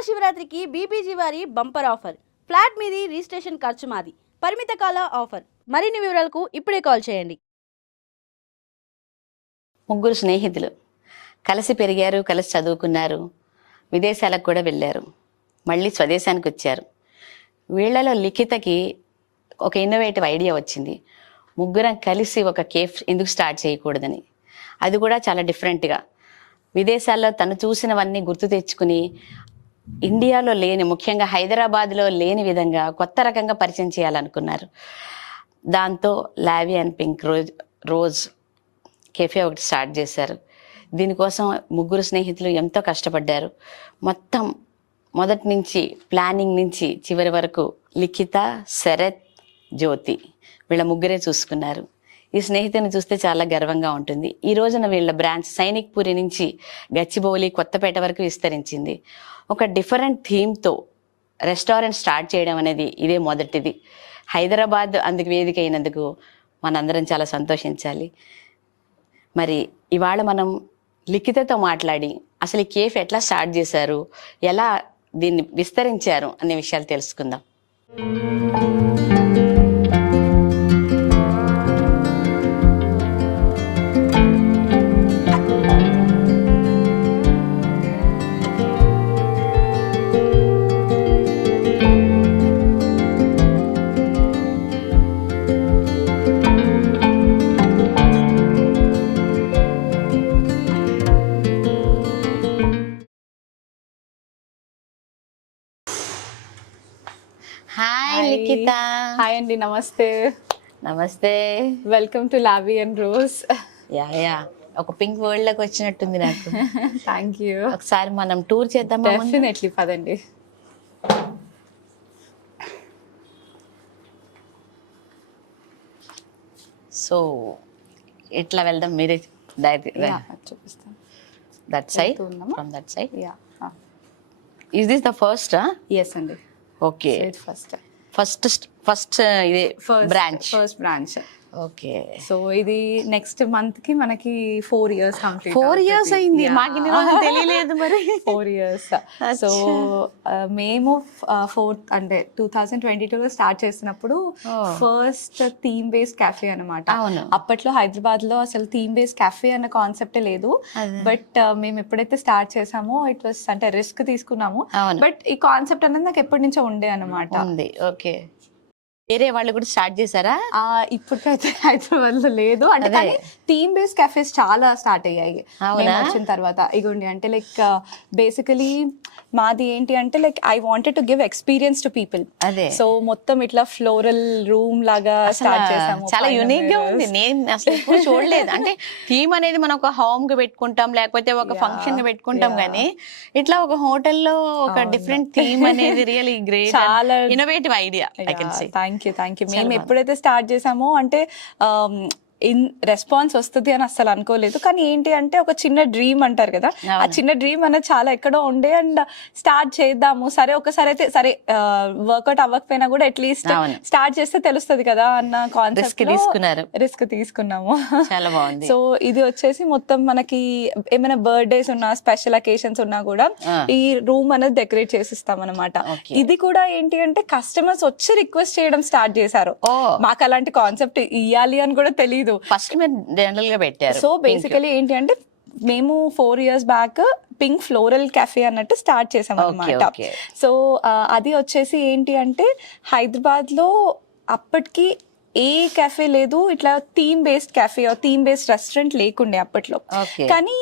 మహాశివరాత్రికి BBG వారి bumper offer. Flat మీది registration ఖర్చు మాది. పరిమిత కాల ఆఫర్. మరిన్ని వివరాలకు ఇప్పుడే కాల్ చేయండి. ముగ్గురు స్నేహితులు కలిసి పెరిగారు, కలిసి చదువుకున్నారు, విదేశాలకు కూడా వెళ్ళారు, మళ్ళీ స్వదేశానికి వచ్చారు. వీళ్లలో లిఖితకి ఒక ఇన్నోవేటివ్ ఐడియా వచ్చింది. ముగ్గురం కలిసి ఒక కేఫ్ ఎందుకు స్టార్ట్ చేయకూడదని. అది కూడా చాలా డిఫరెంట్గా, విదేశాల్లో తను చూసినవన్నీ గుర్తు తెచ్చుకుని ఇండియాలో లేని, ముఖ్యంగా హైదరాబాద్లో లేని విధంగా కొత్త రకంగా పరిచయం చేయాలనుకున్నారు. దాంతో లావీ అండ్ పింక్ రోజ్ కెఫే ఒకటి స్టార్ట్ చేశారు. దీనికోసం ముగ్గురు స్నేహితులు ఎంతో కష్టపడ్డారు. మొత్తం మొదటి నుంచి, ప్లానింగ్ నుంచి చివరి వరకు లిఖిత, శరత్, జ్యోతి వీళ్ళ ముగ్గురే చూసుకున్నారు. ఈ స్నేహితుని చూస్తే చాలా గర్వంగా ఉంటుంది. ఈ రోజున వీళ్ళ బ్రాంచ్ సైనిక్ పూరి నుంచి గచ్చిబౌలి, కొత్తపేట వరకు విస్తరించింది. ఒక డిఫరెంట్ థీమ్తో రెస్టారెంట్ స్టార్ట్ చేయడం అనేది ఇదే మొదటిది. హైదరాబాద్ అందుకు వేదిక అయినందుకు మనందరం చాలా సంతోషించాలి. మరి ఇవాళ మనం లిఖితతో మాట్లాడి అసలు ఈ కేఫ్ ఎట్లా స్టార్ట్ చేశారు, ఎలా దీన్ని విస్తరించారు అనే విషయాలు తెలుసుకుందాం. హాయ్ లిఖిత. హాయ్ అండి, నమస్తే. నమస్తే, welcome to లావీ and rose. Yeah ఒక పింక్ వరల్డ్ లోకి వచ్చినట్టుంది నాకు. Thank you. ఒకసారి మనం టూర్ చేద్దాం. డెఫినెట్లీ, పదండి. సో ఎట్లా వెళ్దాం, మీరే చూపిస్తాను. That side, from that side. Is this the first? Yes అండి. ఓకే, ఫస్ట్ ఇదే ఫస్ట్ బ్రాంచ్. ఓకే, సో ఇది నెక్స్ట్ మంత్ కి మనకి 4 years కంప్లీట్. 4 years అయింది. మాకు ఇన్ని రోజులు తెలియలేదు. మరి 4 years. సో మేము 4th అంటే 2022లో స్టార్ట్ చేసినప్పుడు ఫస్ట్ థీమ్ బేస్డ్ క్యాఫే అనమాట. అప్పట్లో హైదరాబాద్ లో అసలు థీమ్ బేస్డ్ క్యాఫే అన్న కాన్సెప్టే లేదు. బట్ మేము ఎప్పుడైతే స్టార్ట్ చేసామో ఇట్ వాస్ అంటే రిస్క్ తీసుకున్నాము. బట్ ఈ కాన్సెప్ట్ అనేది నాకు ఎప్పటి నుంచో ఉండే అనమాట. ఓకే, వేరే వాళ్ళు కూడా స్టార్ట్ చేశారా? ఇప్పటికైతే హైదరాబాద్ లో లేదు. అంటే థీమ్ బేస్డ్ క్యాఫేస్ చాలా స్టార్ట్ అయ్యాయి వచ్చిన తర్వాత. ఇగోండి, అంటే లైక్ బేసికలీ మాది ఏంటి అంటే like I wanted to give experience to people. So మొత్తం ఇట్లా ఫ్లోరల్ రూమ్ లాగా స్టార్ట్ చేసాము. చాలా యూనిక్ గా ఉంది. నేను అసలు ఎప్పుడు చూడలేదు. అంటే థీమ్ అనేది మనం ఒక హోమ్ కి పెట్టుకుంటాం, లేకపోతే ఒక ఫంక్షన్ కి పెట్టుకుంటాం, కానీ ఇట్లా ఒక హోటల్లో ఒక డిఫరెంట్ థీమ్ అనేది రియల్లీ గ్రేట్, చాలా innovative idea. I can say thank you. మేము ఎప్పుడైతే స్టార్ట్ చేసామో అంటే రెస్పాన్స్ వస్తుంది అని అసలు అనుకోలేదు. కానీ ఏంటి అంటే ఒక చిన్న డ్రీమ్ అంటారు కదా, ఆ చిన్న డ్రీమ్ అనేది చాలా ఎక్కడో ఉండే. అండ్ స్టార్ట్ చేద్దాము, సరే ఒకసారి అయితే సరే వర్కౌట్ అవ్వకపోయినా కూడా అట్లీస్ట్ స్టార్ట్ చేస్తే తెలుస్తుంది కదా అన్న కాన్సెప్ట్ రిస్క్ తీసుకున్నాము. చాలా బాగుంది. సో ఇది వచ్చేసి మొత్తం మనకి ఏమైనా బర్త్డేస్ ఉన్నా, స్పెషల్ అకేషన్స్ ఉన్నా కూడా ఈ రూమ్ అనేది డెకరేట్ చేసిస్తాం అనమాట. ఇది కూడా ఏంటి అంటే కస్టమర్స్ వచ్చి రిక్వెస్ట్ చేయడం స్టార్ట్ చేశారు. మాకు అలాంటి కాన్సెప్ట్ ఇవ్వాలి అని కూడా తెలియదు. ఫస్ట్ మీరు జనరల్ గా పెట్టారు. సో బేసికలీ ఏంటి అంటే మేము 4 years back pink floral cafe అన్నట్టు స్టార్ట్ చేసాం అనమాట. సో అది వచ్చేసి ఏంటి అంటే హైదరాబాద్ లో అప్పటికి ఏ కెఫే లేదు, ఇట్లా theme based cafe, theme based restaurant లేకుండే అప్పట్లో. కానీ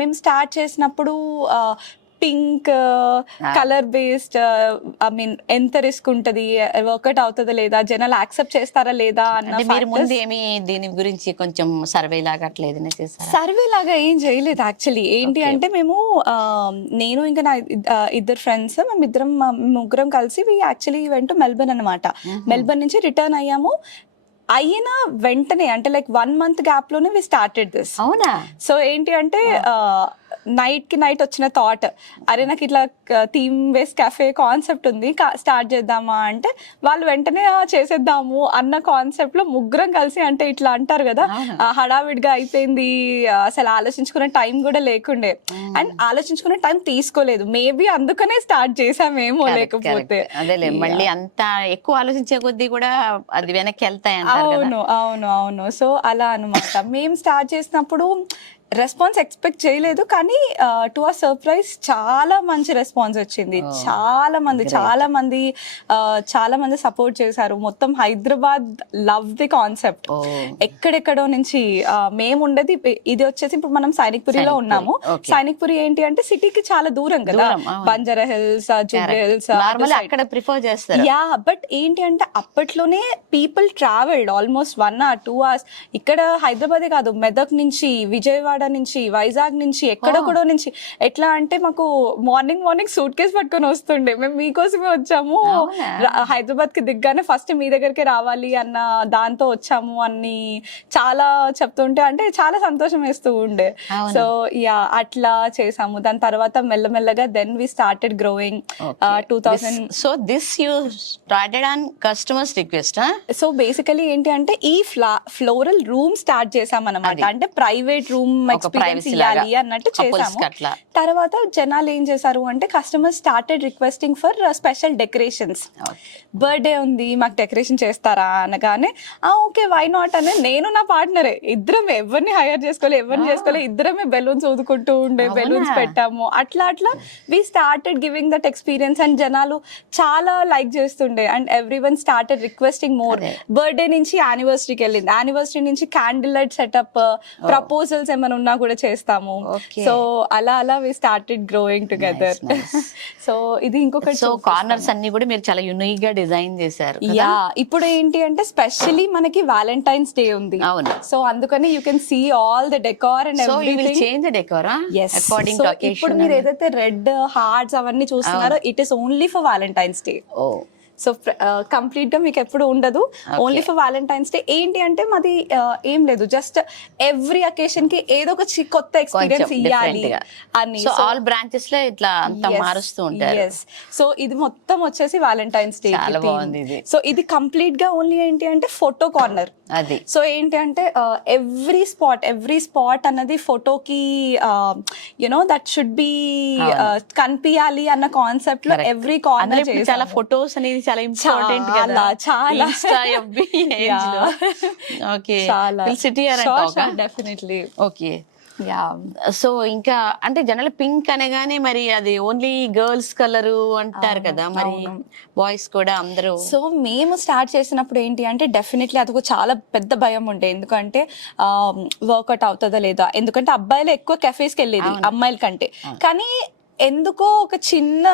మేము స్టార్ట్ చేసినప్పుడు pink colour based, I mean ఎంత రిస్క్ ఉంటది, వర్కౌట్ అవుతుందా లేదా, జనాలు యాక్సెప్ట్ చేస్తారా లేదా అన్న. ముందు ఏమి దీని గురించి కొంచెం సర్వే లాగా అట్లా ఏదైనా చేస్తారా? సర్వే లాగా ఏం చేయలేదు యాక్చువల్లీ. ఏంటి అంటే మేము నేను ఇంకా నా ఇద్దరు ఫ్రెండ్స్, మేమిద్దరం ముగ్గురం కలిసి యాక్చువల్లీ వెంట మెల్బర్న్ అనమాట. మెల్బర్న్ నుంచి రిటర్న్ అయ్యాము. అయిన వెంటనే అంటే లైక్ 1 month గ్యాప్ లోనే వి స్టార్టెడ్ దిస్. అవునా? సో ఏంటి అంటే నైట్ కి నైట్ వచ్చిన థాట్, అరే నాకు ఇట్లా థీమ్ బేస్ కెఫే కాన్సెప్ట్ ఉంది, స్టార్ట్ చేద్దామా అంటే వాళ్ళు వెంటనే చేసేద్దాము అన్న కాన్సెప్ట్ లో ముగ్గురం కలిసి, అంటే ఇట్లా అంటారు కదా హడావిడిగా అయిపోయింది, అసలు ఆలోచించుకునే టైం కూడా లేకుండే, అండ్ ఆలోచించుకునే టైం తీసుకోలేదు, మేబీ అందుకనే స్టార్ట్ చేసామేమో. లేకపోతే అదేలే మళ్ళీ అంత ఎక్కువ ఆలోచించే కొద్దీ కూడా అది వెనక్కి వెళ్తాయి అంటారు కదా. అవును అవును అవును. సో అలా అనమాట. మేము స్టార్ట్ చేసినప్పుడు రెస్పాన్స్ ఎక్స్పెక్ట్ చేయలేదు, కానీ టు అవర్ సర్ప్రైజ్ చాలా మంచి రెస్పాన్స్ వచ్చింది. చాలా మంది సపోర్ట్ చేశారు. మొత్తం హైదరాబాద్ లవ్ ది కాన్సెప్ట్. ఎక్కడెక్కడో నుంచి మేము ఉండేది, ఇది వచ్చేసి ఇప్పుడు మనం సైనిక్పురిలో ఉన్నాము. సైనిక్పురి ఏంటి అంటే సిటీకి చాలా దూరం కదా, బంజారా హిల్స్, జూబ్లీ హిల్స్ అక్కడ ప్రిఫర్ చేస్తారు. యా, బట్ ఏంటి అంటే అప్పట్లోనే people travelled almost 1 or 2 hours. ఇక్కడ హైదరాబాదే కాదు, మెదక్ నుంచి, విజయవాడ నుంచి, వైజాగ్ నుంచి, ఎక్కడెక్కడో నుంచి. ఎట్లా అంటే మాకు మార్నింగ్ సూట్ కేసు పట్టుకొని వస్తుండే, మేము మీకోసమే వచ్చాము, హైదరాబాద్ కి దిగ్గానే ఫస్ట్ మీ దగ్గరికి రావాలి అన్న దాంతో వచ్చాము అని చాలా చెప్తుంటే, అంటే చాలా సంతోషం వేస్తూ ఉండే. సో యా, అట్లా చేసాము. దాని తర్వాత మెల్లమెల్లగా then we started growing. 2000. So this you started on customers request. So basically ఏంటి అంటే ఈ ఫ్లోరల్ రూమ్ స్టార్ట్ చేసాం అనమాట. అంటే ప్రైవేట్ రూమ్ ఎక్స్పీరియన్స్ ఇవ్వాలి అన్నట్టు చేసాము. తర్వాత జనాలు ఏం చేశారు అంటే customers started requesting for special decorations. Birthday ఉంది, మాకు డెకరేషన్ చేస్తారా అనగానే ఓకే వై నాట్ అని నేను నా పార్ట్నరే ఇద్దరం, ఎవరిని హైర్ చేసుకోలే, ఇద్దరమే బెలూన్స్ ఊదుకుంటూ ఉండే, బెలూన్స్ పెట్టాము. అట్లా we started giving that experience and జనాలు చాలా లైక్ చేస్తుండే. And every one started requesting more. Birthday నుంచి యానివర్సరీకి వెళ్ళింది, యానివర్సరీ నుంచి క్యాండిల్ లైట్ సెటప్, ప్రపోజల్స్ ఏమైనా ఉన్నా కూడా చేస్తాము. సో అలా we started growing together. So ఇది ఇంకొకటి. సో కార్నర్స్ అన్ని కూడా మీరు చాలా యూనిక్ గా డిజైన్ చేశారు. యా, ఇప్పుడు ఏంటి అంటే స్పెషల్లీ మనకి వ్యాలంటైన్స్ డే ఉంది. అవును. సో అందుకని you can see all the decor and everything. Change the decor according to occasion. ఇప్పుడు మీరు ఏదైతే రెడ్ హార్ట్స్ అవన్నీ చూస్తున్నారో it is only for Valentine's Day. So complete గా మీకు ఎప్పుడు ఉండదు, ఓన్లీ ఫర్ వ్యాలంటైన్స్ డే. ఏంటి అంటే మాది ఏం లేదు, జస్ట్ ఎవ్రీ అకేషన్ కి ఏదో ఒక కొత్త ఎక్స్పీరియన్స్ ఇవ్వాలి అని. సో ఆల్ బ్రాంచెస్ లో ఇట్లా అంతా మారుస్తూ ఉంటారు. సో ఇది మొత్తం వచ్చేసి వ్యాలంటైన్స్ డే. చాలా బాగుంది ఇది. సో ఇది కంప్లీట్ గా ఓన్లీ ఏంటి అంటే ఫోటో కార్నర్. అది సో ఏంటి అంటే ఎవ్రీ స్పాట్ అన్నది ఫోటోకి యునో దట్ షుడ్ బి కనిపించాలి అన్న కాన్సెప్ట్ లో ఎవ్రీ కార్నర్ చాలా ఫొటోస్ అనేది చాలా ఇంపార్టెంట్ కదా, చాలా ఇన్స్టా ఎఫ్బి ఏజ్ లో. Okay, city definitely. Okay. So ఇంకా అంటే జనరల్ పింక్ అనగానే మరి అది ఓన్లీ గర్ల్స్ కలర్ అంటారు కదా, మరి బాయ్స్ కూడా అందరూ. సో మేము స్టార్ట్ చేసినప్పుడు ఏంటి అంటే డెఫినెట్లీ అది చాలా పెద్ద భయం ఉండే, ఎందుకంటే వర్కౌట్ అవుతుందా లేదా, ఎందుకంటే అబ్బాయిలు ఎక్కువ కెఫేస్కి వెళ్ళేది అమ్మాయిల కంటే. కానీ ఎందుకో ఒక చిన్న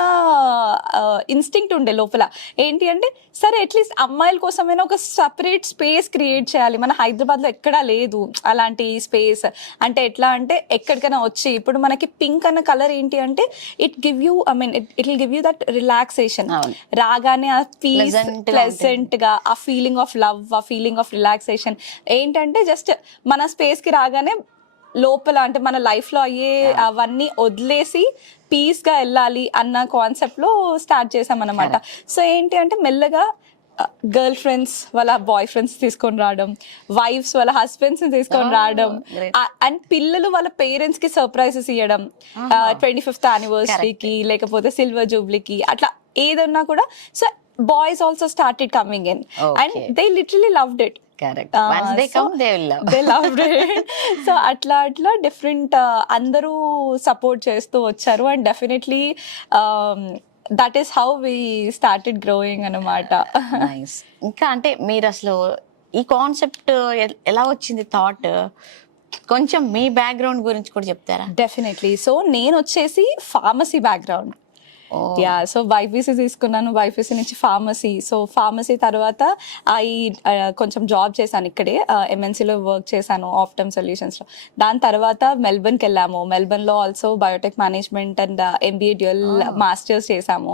ఇన్స్టింక్ట్ ఉండే లోపల, ఏంటి అంటే సరే అట్లీస్ట్ అమ్మాయిల కోసమైనా ఒక సపరేట్ స్పేస్ క్రియేట్ చేయాలి. మన హైదరాబాద్లో ఎక్కడా లేదు అలాంటి స్పేస్. అంటే ఎట్లా అంటే ఎక్కడికైనా వచ్చి ఇప్పుడు మనకి పింక్ అన్న కలర్ ఏంటి అంటే it will give you that relaxation. రాగానే ఆ పీస్, ప్లెజెంట్ గా ఆ ఫీలింగ్ ఆఫ్ లవ్, ఆ ఫీలింగ్ ఆఫ్ రిలాక్సేషన్. ఏంటంటే జస్ట్ మన స్పేస్ కి రాగానే లోపల అంటే మన లైఫ్ లో అయ్యే అవన్నీ వదిలేసి పీస్ గా వెళ్ళాలి అన్న కాన్సెప్ట్ లో స్టార్ట్ చేసాం అనమాట. సో ఏంటి అంటే మెల్లగా గర్ల్ ఫ్రెండ్స్ వాళ్ళ బాయ్ ఫ్రెండ్స్ తీసుకొని రావడం, వైఫ్స్ వాళ్ళ హస్బెండ్స్ తీసుకొని రావడం, అండ్ పిల్లలు వాళ్ళ పేరెంట్స్ కి సర్ప్రైజెస్ ఇవ్వడం, 25th యానివర్సరీకి లేకపోతే సిల్వర్ జూబ్లీకి, అట్లా ఏదన్నా కూడా. So boys also started coming in and they literally loved it. So అట్లా డిఫరెంట్ అందరూ సపోర్ట్ చేస్తూ వచ్చారు. And definitely that is how we started growing అనమాట. ఇంకా అంటే మీరు అసలు ఈ కాన్సెప్ట్ ఎలా వచ్చింది థాట్, కొంచెం మీ బ్యాక్గ్రౌండ్ గురించి కూడా చెప్తారా? డెఫినెట్లీ. సో నేను వచ్చేసి pharmacy background. Yeah, so BiPC తీసుకున్నాను, బైపీసీ నుంచి ఫార్మసీ. సో ఫార్మసీ తర్వాత కొంచెం జాబ్ చేశాను ఇక్కడే, ఎంఎన్సీలో వర్క్ చేశాను ఆఫ్టమ్ సొల్యూషన్స్లో. దాని తర్వాత మెల్బర్న్కి వెళ్ళాము. మెల్బర్న్లో also biotech management and MBA dual masters చేశాము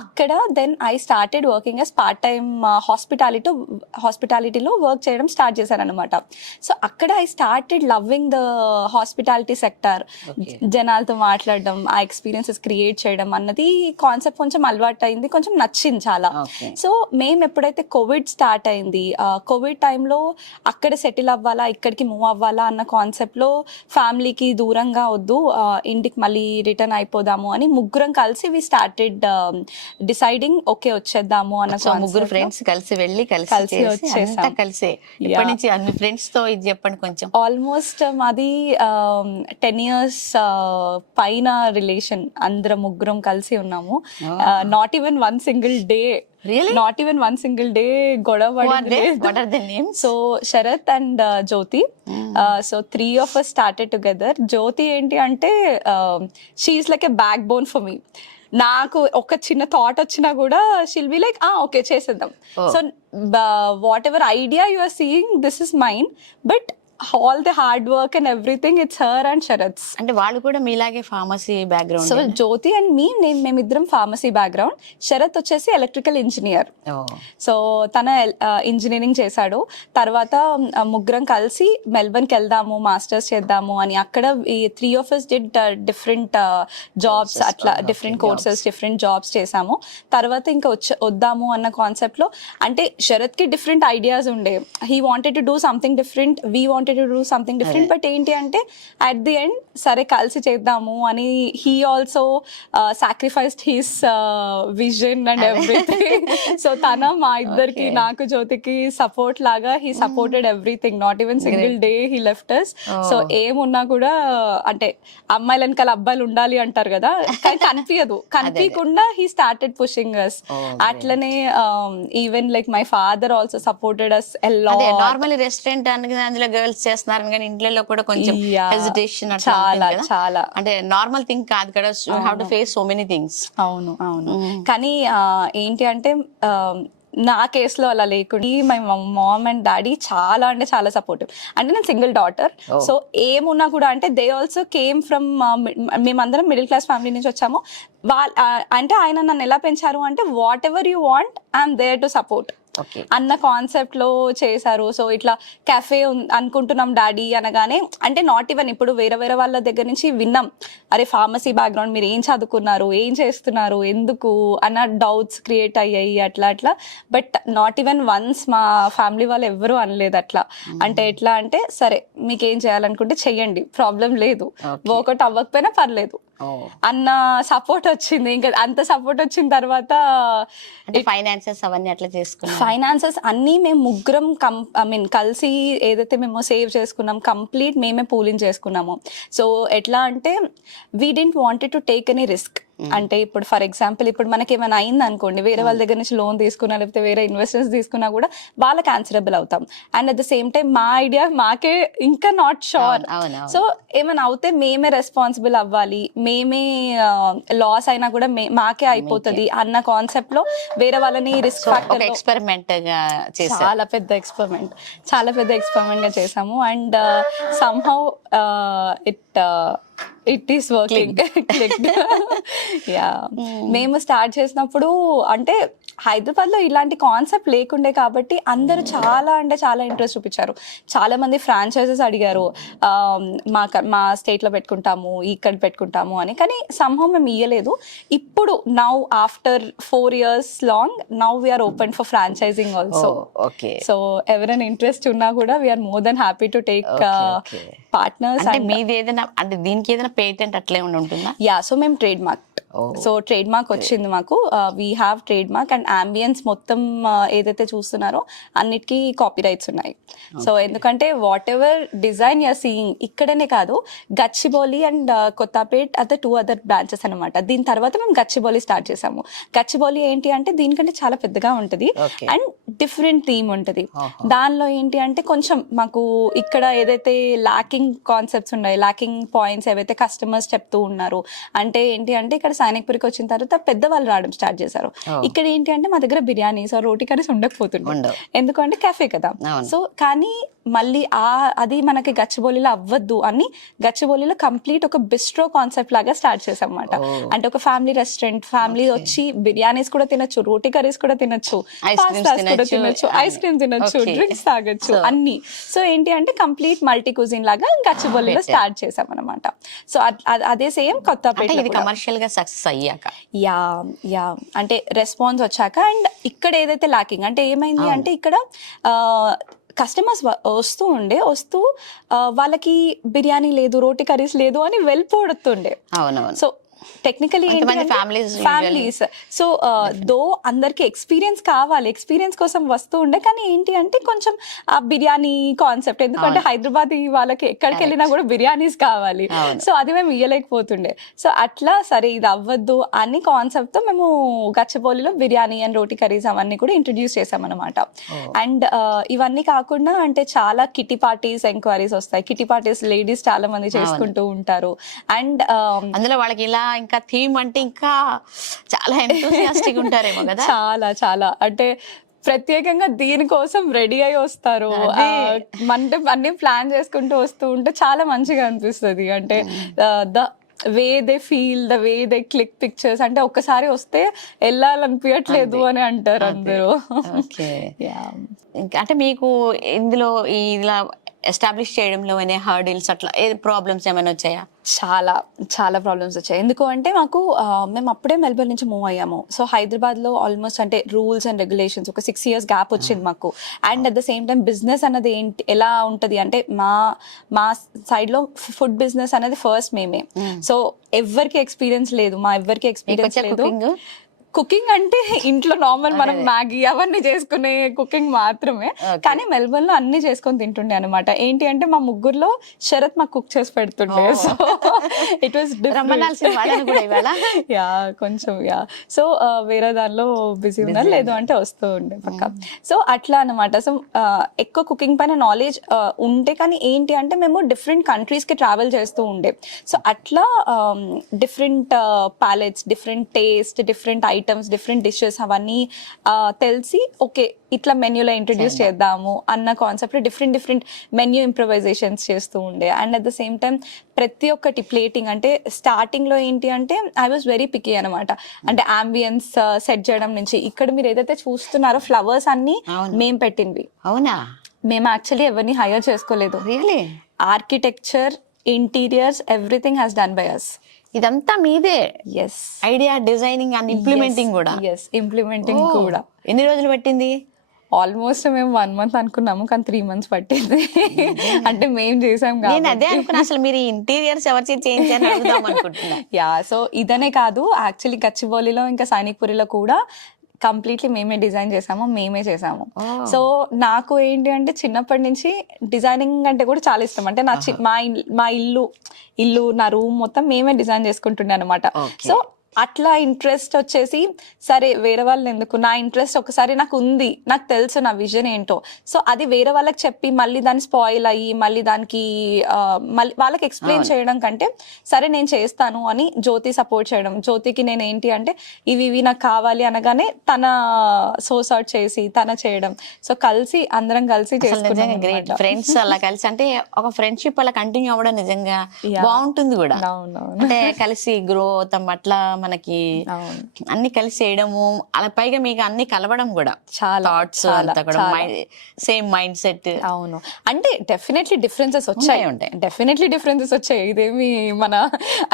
అక్కడ. Then I started working as part time హాస్పిటాలిటీలో వర్క్ చేయడం స్టార్ట్ చేశాను అనమాట. సో అక్కడ I started loving the hospitality sector. జనాలతో మాట్లాడడం, ఆ ఎక్స్పీరియన్సెస్ క్రియేట్ చేయడం అన్నది కాన్సెప్ట్ కొంచెం అలవాటు అయింది, కొంచెం నచ్చింది చాలా. సో మేము ఎప్పుడైతే కోవిడ్ స్టార్ట్ అయింది, కోవిడ్ టైంలో అక్కడ సెటిల్ అవ్వాలా, ఇక్కడికి మూవ్ అవ్వాలా అన్న కాన్సెప్ట్లో ఫ్యామిలీకి దూరంగా వద్దు, ఇంటికి మళ్ళీ రిటర్న్ అయిపోదాము అని ముగ్గురం కలిసి వి స్టార్టెడ్ డిసైడింగ్ ఓకే వచ్చేద్దాము అన్న ముగ్గురు ఫ్రెండ్స్ కలిసి వెళ్ళి కలిసి వచ్చేసాం. కలిసి ఇప్పటి నుంచి అన్ని ఫ్రెండ్స్ తో ఇది చెప్పండి కొంచెం. ఆల్మోస్ట్ మాది 10 years పైన రిలేషన్, అందరం ముగ్గురం కలిసి ఉన్నాము. Not even one single day గొడవ. So Sarath and Jyothi, so 3 of us started together. Jyothi ఏంటి అంటే she is like a backbone for me. నాకు ఒక చిన్న థాట్ వచ్చినా కూడా షీల్ బి లైక్ ఓకే చేసేద్దాం. So whatever idea you are seeing, this is mine, but all the hard work and everything, it's her and Sharat's. అంటే వాళ్ళు కూడా మీలాగే pharmacy background. So Jyoti and మేమిద్దరం ఫార్మసీ బ్యాక్గ్రౌండ్. శరత్ వచ్చేసి electrical engineer. So తన engineering చేశాడు. తర్వాత ముగ్గురం కలిసి మెల్బర్న్కి వెళ్దాము, మాస్టర్స్ చేద్దాము అని అక్కడ 3 of us did different jobs, అట్లా డిఫరెంట్ కోర్సెస్, డిఫరెంట్ జాబ్స్ చేసాము. తర్వాత ఇంకా వద్దాము అన్న కాన్సెప్ట్లో, అంటే శరత్కి డిఫరెంట్ ఐడియాస్ ఉండే. He wanted to do something different, we wanted to do something different. But ఏంటి అంటే అట్ ది ఎండ్ సరే కలిసి చేద్దాము అని he also sacrificed his vision and everything. So తన మా ఇద్దరికి, నాకు జ్యోతికి సపోర్ట్ లాగా he supported everything. Not even single day he left us. So ఏమున్నా కూడా, అంటే అమ్మాయిల వెనకాల అబ్బాయిలు ఉండాలి అంటారు కదా, కానీ కనిపించకుండా హీ స్టార్టెడ్ పుషింగ్ అస్. అట్లనే even like my father also supported us a lot. Normally restaurant అందులో గర్ల్స్ చేస్తున్నారు కానీ ఇంట్లో కూడా కొంచెం హెసిటేషన్, చాలా అంటే నార్మల్ థింగ్ కాదు కదా, you have to face so many things. అవును. కానీ ఏంటి అంటే నా కేసులో అలా లేకుండా మై మామ్ అండ్ డాడీ చాలా అంటే చాలా సపోర్టివ్. అంటే నేను సింగిల్ డాటర్, సో ఏమున్నా కూడా, అంటే దే ఆల్సో కేమ్ ఫ్రమ్, మేమందరం మిడిల్ క్లాస్ ఫ్యామిలీ నుంచి వచ్చాము. అంటే ఆయన నన్ను ఎలా పెంచారు అంటే, whatever you want I'm there to support అన్న కాన్సెప్ట్ లో చేశారు. సో ఇట్లా కెఫే అనుకుంటున్నాం డాడీ అనగానే, అంటే నాట్ ఈవెన్ ఇప్పుడు వేరే వాళ్ళ దగ్గర నుంచి విన్నాం, అరే ఫార్మసీ బ్యాక్గ్రౌండ్, మీరు ఏం చదువుకున్నారు, ఏం చేస్తున్నారు, ఎందుకు అన్న డౌట్స్ క్రియేట్ అయ్యాయి అట్లా. బట్ నాట్ ఈవెన్ వన్స్ మా ఫ్యామిలీ వాళ్ళు ఎవ్వరూ అనలేదు అట్లా. అంటే ఎట్లా అంటే, సరే మీకు ఏం చేయాలనుకుంటే చెయ్యండి, ప్రాబ్లం లేదు, వర్కౌట్ అవ్వకపోయినా పర్లేదు అన్న సపోర్ట్ వచ్చింది. ఇంకా అంత సపోర్ట్ వచ్చిన తర్వాత ఫైనాన్సెస్ అవన్నీ అట్లా చేసుకున్నాం. ఫైనాన్సెస్ అన్నీ మేము ముగ్గురం కలిసి ఏదైతే మేము సేవ్ చేసుకున్నాం కంప్లీట్ మేమే పూలింగ్ చేసుకున్నాము. సో ఎట్లా అంటే we didn't wanted to take any risk. అంటే ఇప్పుడు ఫర్ ఎగ్జాంపుల్ ఇప్పుడు మనకి ఏమైనా అయింది అనుకోండి, వేరే వాళ్ళ దగ్గర నుంచి లోన్ తీసుకున్నా లేకపోతే వేరే ఇన్వెస్టర్స్ తీసుకున్నా కూడా వాళ్ళకి ఆన్సరబుల్ అవుతాం. And at the same time మా ఐడియా మాకే ఇంకా నాట్ షూర్. సో ఏమైనా అవుతే మేమే రెస్పాన్సిబుల్ అవ్వాలి, మేమే లాస్ అయినా కూడా మాకే అయిపోతుంది అన్న కాన్సెప్ట్ లో వేరే వాళ్ళని రిస్క్ ఫ్యాక్టర్ ఎక్స్పెరిమెంట్ చాలా పెద్ద ఎక్స్పెరిమెంట్ గా చేసాము. And somehow it is working. మేము స్టార్ట్ చేసినప్పుడు అంటే హైదరాబాద్ లో ఇలాంటి కాన్సెప్ట్ లేకుండే కాబట్టి అందరూ చాలా అంటే చాలా ఇంట్రెస్ట్ చూపించారు. చాలా మంది ఫ్రాంచైజెస్ అడిగారు, మా స్టేట్ లో పెట్టుకుంటాము, ఇక్కడ పెట్టుకుంటాము అని. కానీ సంహౌ మేము ఇయ్యలేదు. ఇప్పుడు now after 4 years long now we are open for franchising also. So ఎవరైనా ఇంట్రెస్ట్ ఉన్నా కూడా we are more than happy to take partners. మీది ఏదైనా అంటే దీనికి ఏదైనా పేటెంట్ అట్లే ఉంటుందా? యా, సో మేము trademark, so trademark వచ్చింది మాకు. We have trademark and ambience మొత్తం ఏదైతే చూస్తున్నారో అన్నిటికీ కాపీ రైట్స్ ఉన్నాయి. సో ఎందుకంటే whatever design you are seeing ఇక్కడనే కాదు, గచ్చిబౌలి అండ్ కొత్తపేట్ అదే 2 other బ్రాంచెస్ అనమాట. దీని తర్వాత మేము గచ్చిబౌలి స్టార్ట్ చేసాము. గచ్చిబౌలి ఏంటి అంటే దీనికంటే చాలా పెద్దగా ఉంటుంది అండ్ డిఫరెంట్ థీమ్ ఉంటుంది. ఓహో. దానిలో ఏంటి అంటే కొంచెం మాకు ఇక్కడ ఏదైతే లాకింగ్ కాన్సెప్ట్స్ ఉన్నాయి, లాకింగ్ పాయింట్స్ ఏవైతే కస్టమర్స్ చెప్తూ ఉన్నారు, అంటే ఏంటి అంటే ఇక్కడ సైనిక్పురికి వచ్చిన తర్వాత పెద్దవాళ్ళు రావడం స్టార్ట్ చేశారు. ఇక్కడ ఏంటి అంటే మా దగ్గర బిర్యానీస్ రోటీ కర్రీస్ ఉండకపోతుండే, ఎందుకంటే కెఫే కదా. సో కానీ మళ్ళీ అది మనకి గచ్చిబౌలిలో అవ్వద్దు అని గచ్చిబౌలిలో కంప్లీట్ ఒక బిస్ట్రో కాన్సెప్ట్ లాగా స్టార్ట్ చేసాం అన్నమాట. అంటే ఒక ఫ్యామిలీ రెస్టారెంట్, ఫ్యామిలీ వచ్చి బిర్యానీస్ కూడా తినొచ్చు, రోటీ కర్రీస్ కూడా తినొచ్చు, పాస్తాస్ కూడా తినొచ్చు, ఐస్ క్రీమ్ తినొచ్చు, డ్రింక్స్ తాగొచ్చు అన్ని. సో ఏంటి అంటే కంప్లీట్ మల్టీ కుజిన్ లాగా గచ్చిబౌలిలో స్టార్ట్ చేసాం అనమాట. సో అదే సేమ్ కొత్తపేట కమర్షియల్ గా సక్సెస్ అయ్యాక యా అంటే రెస్పాన్స్ వచ్చాక. అండ్ ఇక్కడ ఏదైతే లాకింగ్ అంటే ఏమైంది అంటే ఇక్కడ కస్టమర్స్ వస్తూ వాళ్ళకి బిర్యానీ లేదు, రోటీ కర్రీస్ లేదు అని వెళ్ళిపోతుండే. అవునవును. So technically families, so though అందరికి ఎక్స్పీరియన్స్ కావాలి, ఎక్స్పీరియన్స్ కోసం వస్తూ ఉండే. కానీ ఏంటి అంటే కొంచెం ఆ బిర్యానీ కాన్సెప్ట్, ఎందుకంటే హైదరాబాద్ వాళ్ళకి ఎక్కడికి వెళ్ళినా కూడా బిర్యానీస్ కావాలి, సో అది మేము ఇయ్యలేకపోతుండే. సో అట్లా సరే ఇది అవ్వద్దు అని కాన్సెప్ట్ తో మేము గచ్చిబౌలిలో బిర్యానీ అండ్ రోటీ కర్రీస్ అవన్నీ కూడా ఇంట్రడ్యూస్ చేసాం అనమాట. అండ్ ఇవన్నీ కాకుండా అంటే చాలా కిటీ పార్టీస్ ఎంక్వైరీస్ వస్తాయి. కిటీ పార్టీస్ లేడీస్ చాలా మంది చేసుకుంటూ ఉంటారు. అండ్ అందులో వాళ్ళకి ఇలా ఇంకా థీమ్ అంటే ఇంకా చాలా ఎంతూసియాస్టిక్ ఉంటారేమో కదా. చాలా చాలా అంటే ప్రత్యేకంగా దీనికోసం రెడీ అయి వస్తారు. అంటే అన్ని ప్లాన్ చేసుకుంటూ వస్తూ ఉంటే చాలా మంచిగా అనిపిస్తుంది. అంటే the way they feel, the way they click pictures, అంటే ఒక్కసారి వస్తే వెళ్ళాలనిపించట్లేదు అని అంటారు అందరూ. అంటే మీకు ఇందులో ఇలా ఎస్టాబ్లిష్ చేయడంలో హర్డిల్స్ అట్లా ప్రాబ్లమ్స్ ఏమైనా వచ్చాయా? చాలా చాలా ప్రాబ్లమ్స్ వచ్చాయి. ఎందుకు అంటే మాకు మేము అప్పుడే మెల్బర్న్ నుంచి మూవ్ అయ్యాము. సో హైదరాబాద్లో ఆల్మోస్ట్ అంటే రూల్స్ అండ్ రెగ్యులేషన్స్ ఒక 6 years గ్యాప్ వచ్చింది మాకు. And at the same time business అనేది ఎలా ఉంటుంది అంటే మా సైడ్లో ఫుడ్ బిజినెస్ అనేది ఫస్ట్ మేమే. సో ఎవరికి ఎక్స్పీరియన్స్ లేదు, ఎవరికి ఎక్స్పీరియన్స్ లేదు. కుకింగ్ అంటే ఇంట్లో నార్మల్ మనం మ్యాగీ అవన్నీ చేసుకునే కుకింగ్ మాత్రమే. కానీ మెల్బర్న్ లో అన్ని చేసుకొని తింటుండే అనమాట. ఏంటి అంటే మా ముగ్గురులో శరత్ మాకు కుక్ చేసి పెడుతుండే. సో ఇట్ వాస్ కొంచెం సో వేరే దానిలో బిజీ ఉన్నారు, లేదు అంటే వస్తూ ఉండే పక్క. సో అట్లా అనమాట. సో ఎక్కువ కుకింగ్ పైన నాలెడ్జ్ ఉంటే, కానీ ఏంటి అంటే మేము డిఫరెంట్ కంట్రీస్ కి ట్రావెల్ చేస్తూ ఉండే. సో అట్లా different palettes, different taste, different items, different dishes అవన్నీ తెలిసి ఓకే ఇట్లా మెన్యూలో ఇంట్రడ్యూస్ చేద్దాము అన్న కాన్సెప్ట్ డిఫరెంట్ మెన్యూ ఇంప్రవైజేషన్స్ చేస్తూ ఉండే. And at the same time ప్రతి ఒక్కటి ప్లేటింగ్ అంటే స్టార్టింగ్ లో ఏంటి అంటే ఐ వాజ్ వెరీ పికీ అనమాట. అంటే అంబియన్స్ సెట్ చేయడం నుంచి ఇక్కడ మీరు ఏదైతే చూస్తున్నారో ఫ్లవర్స్ అన్ని మేము పెట్టినవి. అవునా? మేము యాక్చువల్లీ ఎవరిని హైర్ చేసుకోలేదు. Really? Architecture, interiors, everything has done by us. ఇదంతా మీదే? Yes. Idea, designing and implementing కూడా? ఎస్, ఇంప్లిమెంటింగ్ కూడా. ఎన్ని రోజులు పట్టింది? ఆల్మోస్ట్ మేము 1 month అనుకున్నాము, కానీ 3 months పట్టింది. అంటే మేము చేసాం కాబట్టి. నేను అదే అనుకున్నా, అసలు మీరు ఇంటీరియర్స్ ఎవరు చేయించారని అడుగుదాం అనుకుంటున్నా. సో ఇదనే కాదు, యాక్చువల్లీ గచ్చిబౌలిలో ఇంకా సైనిక్పురిలో కూడా కంప్లీట్లీ మేమే డిజైన్ చేసాము, మేమే చేసాము. సో నాకు ఏంటి అంటే చిన్నప్పటి నుంచి డిజైనింగ్ అంటే కూడా చాలా ఇష్టం. అంటే మా ఇల్లు నా రూమ్ మొత్తం మేమే డిజైన్ చేసుకుంటుండే అనమాట. సో అట్లా ఇంట్రెస్ట్ వచ్చేసి సరే వేరే వాళ్ళని ఎందుకు, నా ఇంట్రెస్ట్ ఒకసారి నాకు ఉంది, నాకు తెలుసు నా విజన్ ఏంటో. సో అది వేరే వాళ్ళకి చెప్పి మళ్ళీ దాన్ని స్పాయిల్ అయ్యి మళ్ళీ దానికి మళ్ళీ వాళ్ళకి ఎక్స్ప్లెయిన్ చేయడం కంటే సరే నేను చేస్తాను అని జ్యోతి సపోర్ట్ చేయడం. జ్యోతికి నేను ఏంటి అంటే ఇవి నాకు కావాలి అనగానే తన సోర్స్ అవుట్ చేసి తన చేయడం. సో అందరం కలిసి చేసుకున్నాం. గ్రేట్ ఫ్రెండ్స్ అలా కలిసి, అంటే ఒక ఫ్రెండ్షిప్ అలా కంటిన్యూ అవ్వడం నిజంగా బాగుంటుంది కూడా. అంటే కలిసి గ్రో అవుతాం, అట్లా మనకి అన్ని కలిసి చేయడము, అలా పైగా మీకు అన్ని కలవడం కూడా, చాలా థాట్స్ అంతా కూడా సేమ్ మైండ్ సెట్. అవును, అంటే డెఫినెట్లీ డిఫరెన్సెస్ వచ్చాయి. ఇదేమి మన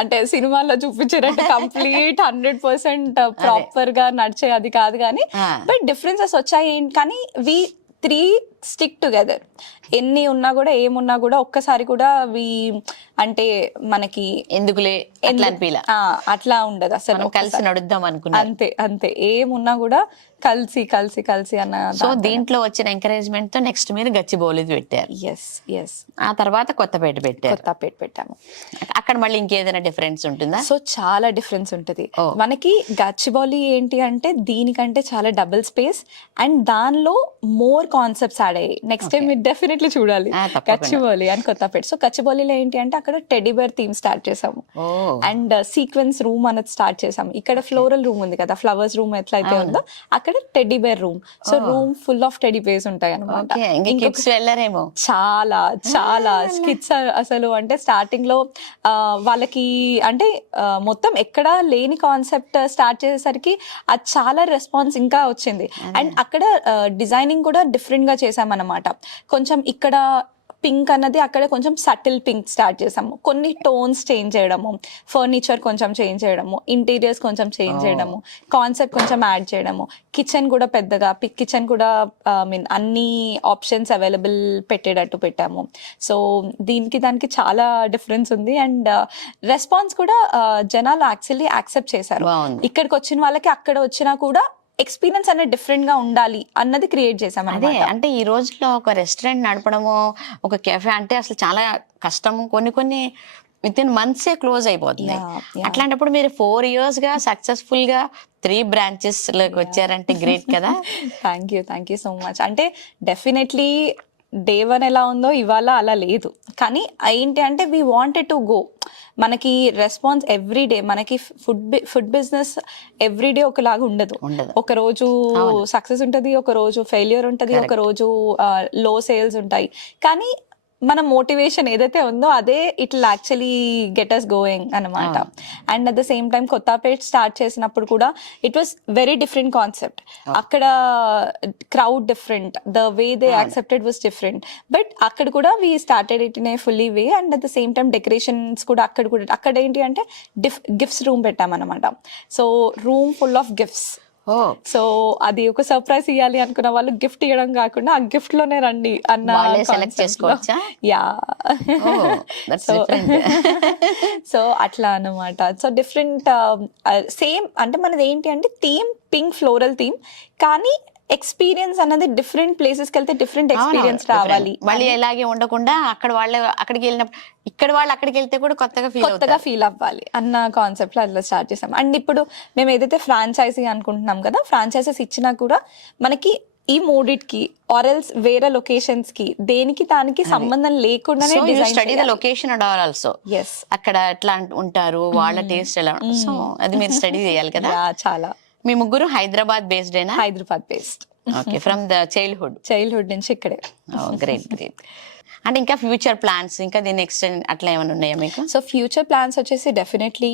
అంటే సినిమాల్లో చూపించారంటే కంప్లీట్ 100% ప్రాపర్ గా నడిచే అది కాదు, కానీ బట్ డిఫరెన్సెస్ వచ్చాయి. కానీ త్రీ స్టిక్ టుగెదర్. ఎన్ని ఉన్నా కూడా ఏమున్నా కూడా ఒక్కసారి కూడా అంటే మనకి ఎందుకులే అట్లా అనిపిలా, అట్లా ఉండదు అసలు. కలిసి నడుద్దాం అనుకున్నా. అంతే అంతే, ఏమున్నా కూడా కలిసి కలిసి కలిసి అన్న. సో దీంట్లో వచ్చిన ఎంకరేజ్మెంట్ తో నెక్స్ట్ మీరు గచ్చిబౌలిది పెట్టారు. Yes yes. ఆ తర్వాత కొత్తపేట పెట్టారు. కొత్తపేట పెట్టాము. అక్కడ మళ్ళీ ఇంకేదైనా డిఫరెన్స్ ఉంటుందా? సో చాలా డిఫరెన్స్ ఉంటుంది మనకి. గచ్చిబౌలి ఏంటి అంటే దీనికంటే చాలా డబుల్ స్పేస్ అండ్ దానిలో మోర్ కాన్సెప్ట్స్ యాడ్ అయ్యాయి. నెక్స్ట్ టైం మీరు డెఫినెట్లీ చూడాలి గచ్చిబౌలి అండ్ కొత్తపేట. సో గచ్చిబౌలిలో ఏంటి అంటే అక్కడ టెడ్డీ బేర్ థీమ్ స్టార్ట్ చేసాము అండ్ సీక్వెన్స్ రూమ్ అనేది స్టార్ట్ చేసాము. ఇక్కడ ఫ్లోరల్ రూమ్ ఉంది కదా, ఫ్లవర్స్ రూమ్ ఎట్లయితే ఉందో అక్కడ teddy bear room. So room full of teddy bears ఉంటాయి అనమాట. చాలా చాలా స్కిట్స్ అసలు. అంటే స్టార్టింగ్ లో వాళ్ళకి అంటే మొత్తం ఎక్కడ లేని కాన్సెప్ట్ స్టార్ట్ చేసేసరికి అది చాలా రెస్పాన్స్ ఇంకా వచ్చింది. అండ్ అక్కడ డిజైనింగ్ కూడా డిఫరెంట్ గా చేసామన్నమాట. కొంచెం ఇక్కడ పింక్ అన్నది అక్కడ కొంచెం సటిల్ పింక్ స్టార్ట్ చేసాము. కొన్ని టోన్స్ చేంజ్ చేయడము, ఫర్నిచర్ కొంచెం చేంజ్ చేయడము, ఇంటీరియర్స్ కొంచెం చేంజ్ చేయడము, కాన్సెప్ట్ కొంచెం యాడ్ చేయడము. కిచెన్ కూడా పెద్దగా, కిచెన్ కూడా అన్ని ఆప్షన్స్ అవైలబుల్ పెట్టేటట్టు పెట్టాము. సో దీనికి దానికి చాలా డిఫరెన్స్ ఉంది. అండ్ రెస్పాన్స్ కూడా జనాలు యాక్చువల్లీ యాక్సెప్ట్ చేశారు. ఇక్కడికి వచ్చిన వాళ్ళకి అక్కడ వచ్చినా కూడా ఎక్స్పీరియన్స్ అనేది డిఫరెంట్ గా ఉండాలి అన్నది క్రియేట్ చేసాం. అదే అంటే ఈ రోజుల్లో ఒక రెస్టారెంట్ నడపడము, ఒక కెఫే అంటే అసలు చాలా కష్టము. కొన్ని విత్ ఇన్ మంత్సే క్లోజ్ అయిపోతుంది. అట్లాంటప్పుడు మీరు 4 years గా సక్సెస్ఫుల్ గా 3 branches లోకి వచ్చారంటే గ్రేట్ కదా. Thank you so much. అంటే డెఫినెట్లీ డే 1 ఎలా ఉందో ఇవాళ అలా లేదు. కానీ ఏంటి అంటే వీ వాంటెడ్ టు గో. మనకి రెస్పాన్స్ ఎవ్రీ డే. మనకి ఫుడ్ బిజినెస్ ఎవ్రీ డే ఒకలాగా ఉండదు. ఒక రోజు సక్సెస్ ఉంటుంది, ఒక రోజు ఫెయిల్యూర్ ఉంటుంది, ఒక రోజు లో సేల్స్ ఉంటాయి. కానీ మన మోటివేషన్ ఏదైతే ఉందో అదే it will actually get us going అనమాట. And at the same time Kothapeta start చేసినప్పుడు కూడా it was very different concept. అక్కడ crowd different, the way they accepted was different. But అక్కడ కూడా we started it in a fully way. And at the same time decorations కూడా అక్కడ ఏంటి అంటే gifts room పెట్టామన్నమాట. So room full of gifts. So అది ఒక సర్ప్రైజ్ ఇవ్వాలి అనుకున్న వాళ్ళు గిఫ్ట్ ఇవ్వడం కాకుండా ఆ గిఫ్ట్ లోనే రండి అన్న సెలెక్ట్ చేసుకోవచ్చా? యా. సో అట్లా అన్నమాట. సో డిఫరెంట్ సేమ్ అంటే మనది ఏంటి అంటే థీమ్ పింక్ ఫ్లోరల్ థీమ్, కానీ ఎక్స్పీరియన్స్ అన్నది డిఫరెంట్ ప్లేసెస్ కి వెళ్తే డిఫరెంట్ ఎక్స్పీరియన్స్ రావాలి. మళ్ళీ ఎలాగే ఉండకుండా అక్కడ వాళ్ళు అక్కడికి వెళ్ళినప్పుడు ఇక్కడ వాళ్ళు అక్కడికి వెళ్తే కూడా కొత్తగా ఫీల్ అవ్వాలి అన్న కాన్సెప్ట్ లో అట్లా స్టార్ట్ చేసాం. అండ్ ఇప్పుడు మేము ఏదైతే ఫ్రాంచైజీ అనుకుంటున్నాం కదా, ఫ్రాంచైజెస్ ఇచ్చినా కూడా మనకి ఈ మూడిటికి ఆర్ఎల్స్ వేరే లొకేషన్స్ కి దేనికి దానికి సంబంధం లేకుండానే study the location and all also. Yes, అక్కడ ఎట్లా ఉంటారు, వాళ్ళ టేస్ట్ ఎలా, సో అది మీరు స్టడీ చేయాలి కదా. చాలా. మీ ముగ్గురు హైదరాబాద్ బేస్డేనా? Hyderabad based. Okay, from the childhood నుంచి ఇక్కడే. గ్రేట్. అంటే ఇంకా ఫ్యూచర్ ప్లాన్స్, ఇంకా దీని ఎక్స్టెండ్ అట్లా ఏమైనా ఉన్నాయా మీకు? సో ఫ్యూచర్ ప్లాన్స్ వచ్చేసి definitely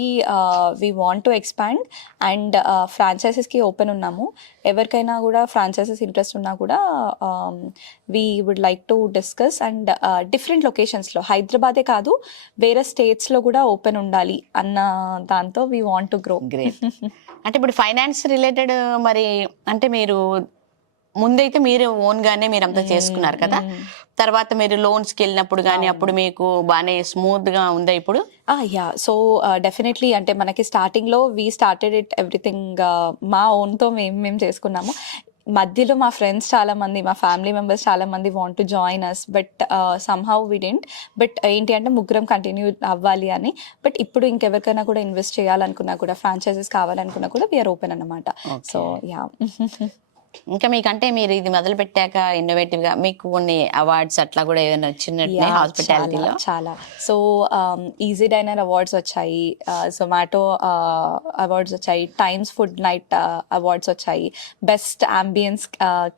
we want to expand and ఫ్రాంచైజెస్కి ఓపెన్ ఉన్నాము. ఎవరికైనా కూడా ఫ్రాంచైజెస్ ఇంట్రెస్ట్ ఉన్నా కూడా we would like to discuss. And different లొకేషన్స్లో, హైదరాబాదే కాదు వేరే స్టేట్స్లో కూడా ఓపెన్ ఉండాలి అన్న దాంతో we want to grow. Great. అంటే ఇప్పుడు ఫైనాన్స్ రిలేటెడ్ మరి అంటే మీరు ముందైతే మీరు ఓన్ గానే మీరు అంతా చేసుకున్నారు కదా, తర్వాత మీరు లోన్స్ కి వెళ్ళినప్పుడు కానీ అప్పుడు మీకు బాగానే స్మూత్ గా ఉందా ఇప్పుడు? యా. సో డెఫినెట్లీ అంటే మనకి స్టార్టింగ్ లో వీ స్టార్టెడ్ ఇట్ ఎవ్రీథింగ్ మా ఓన్ తో మేము చేసుకున్నాము. మధ్యలో మా ఫ్రెండ్స్ చాలా మంది, మా ఫ్యామిలీ మెంబర్స్ చాలా మంది want to join us, but somehow we didn't. But ఏంటి అంటే ముగ్గురం కంటిన్యూ అవ్వాలి అని. బట్ ఇప్పుడు ఇంకెవరికైనా కూడా ఇన్వెస్ట్ చేయాలనుకున్నా కూడా, ఫ్రాంచైజెస్ కావాలనుకున్నా కూడా వీఆర్ ఓపెన్ అన్నమాట. So yeah. ఇంకా మీకంటే మీరు ఇది మొదలు పెట్టాక ఇన్నోవేటివ్ గా మీకు కొన్ని అవార్డ్స్ అట్లా కూడా ఏదైనా వచ్చినట్టు హాస్పిటాలిటీలో? చాలా. సో ఈజీ డైనర్ అవార్డ్స్ వచ్చాయి, జొమాటో అవార్డ్స్ వచ్చాయి, టైమ్స్ ఫుడ్ నైట్ అవార్డ్స్ వచ్చాయి, బెస్ట్ అంబియన్స్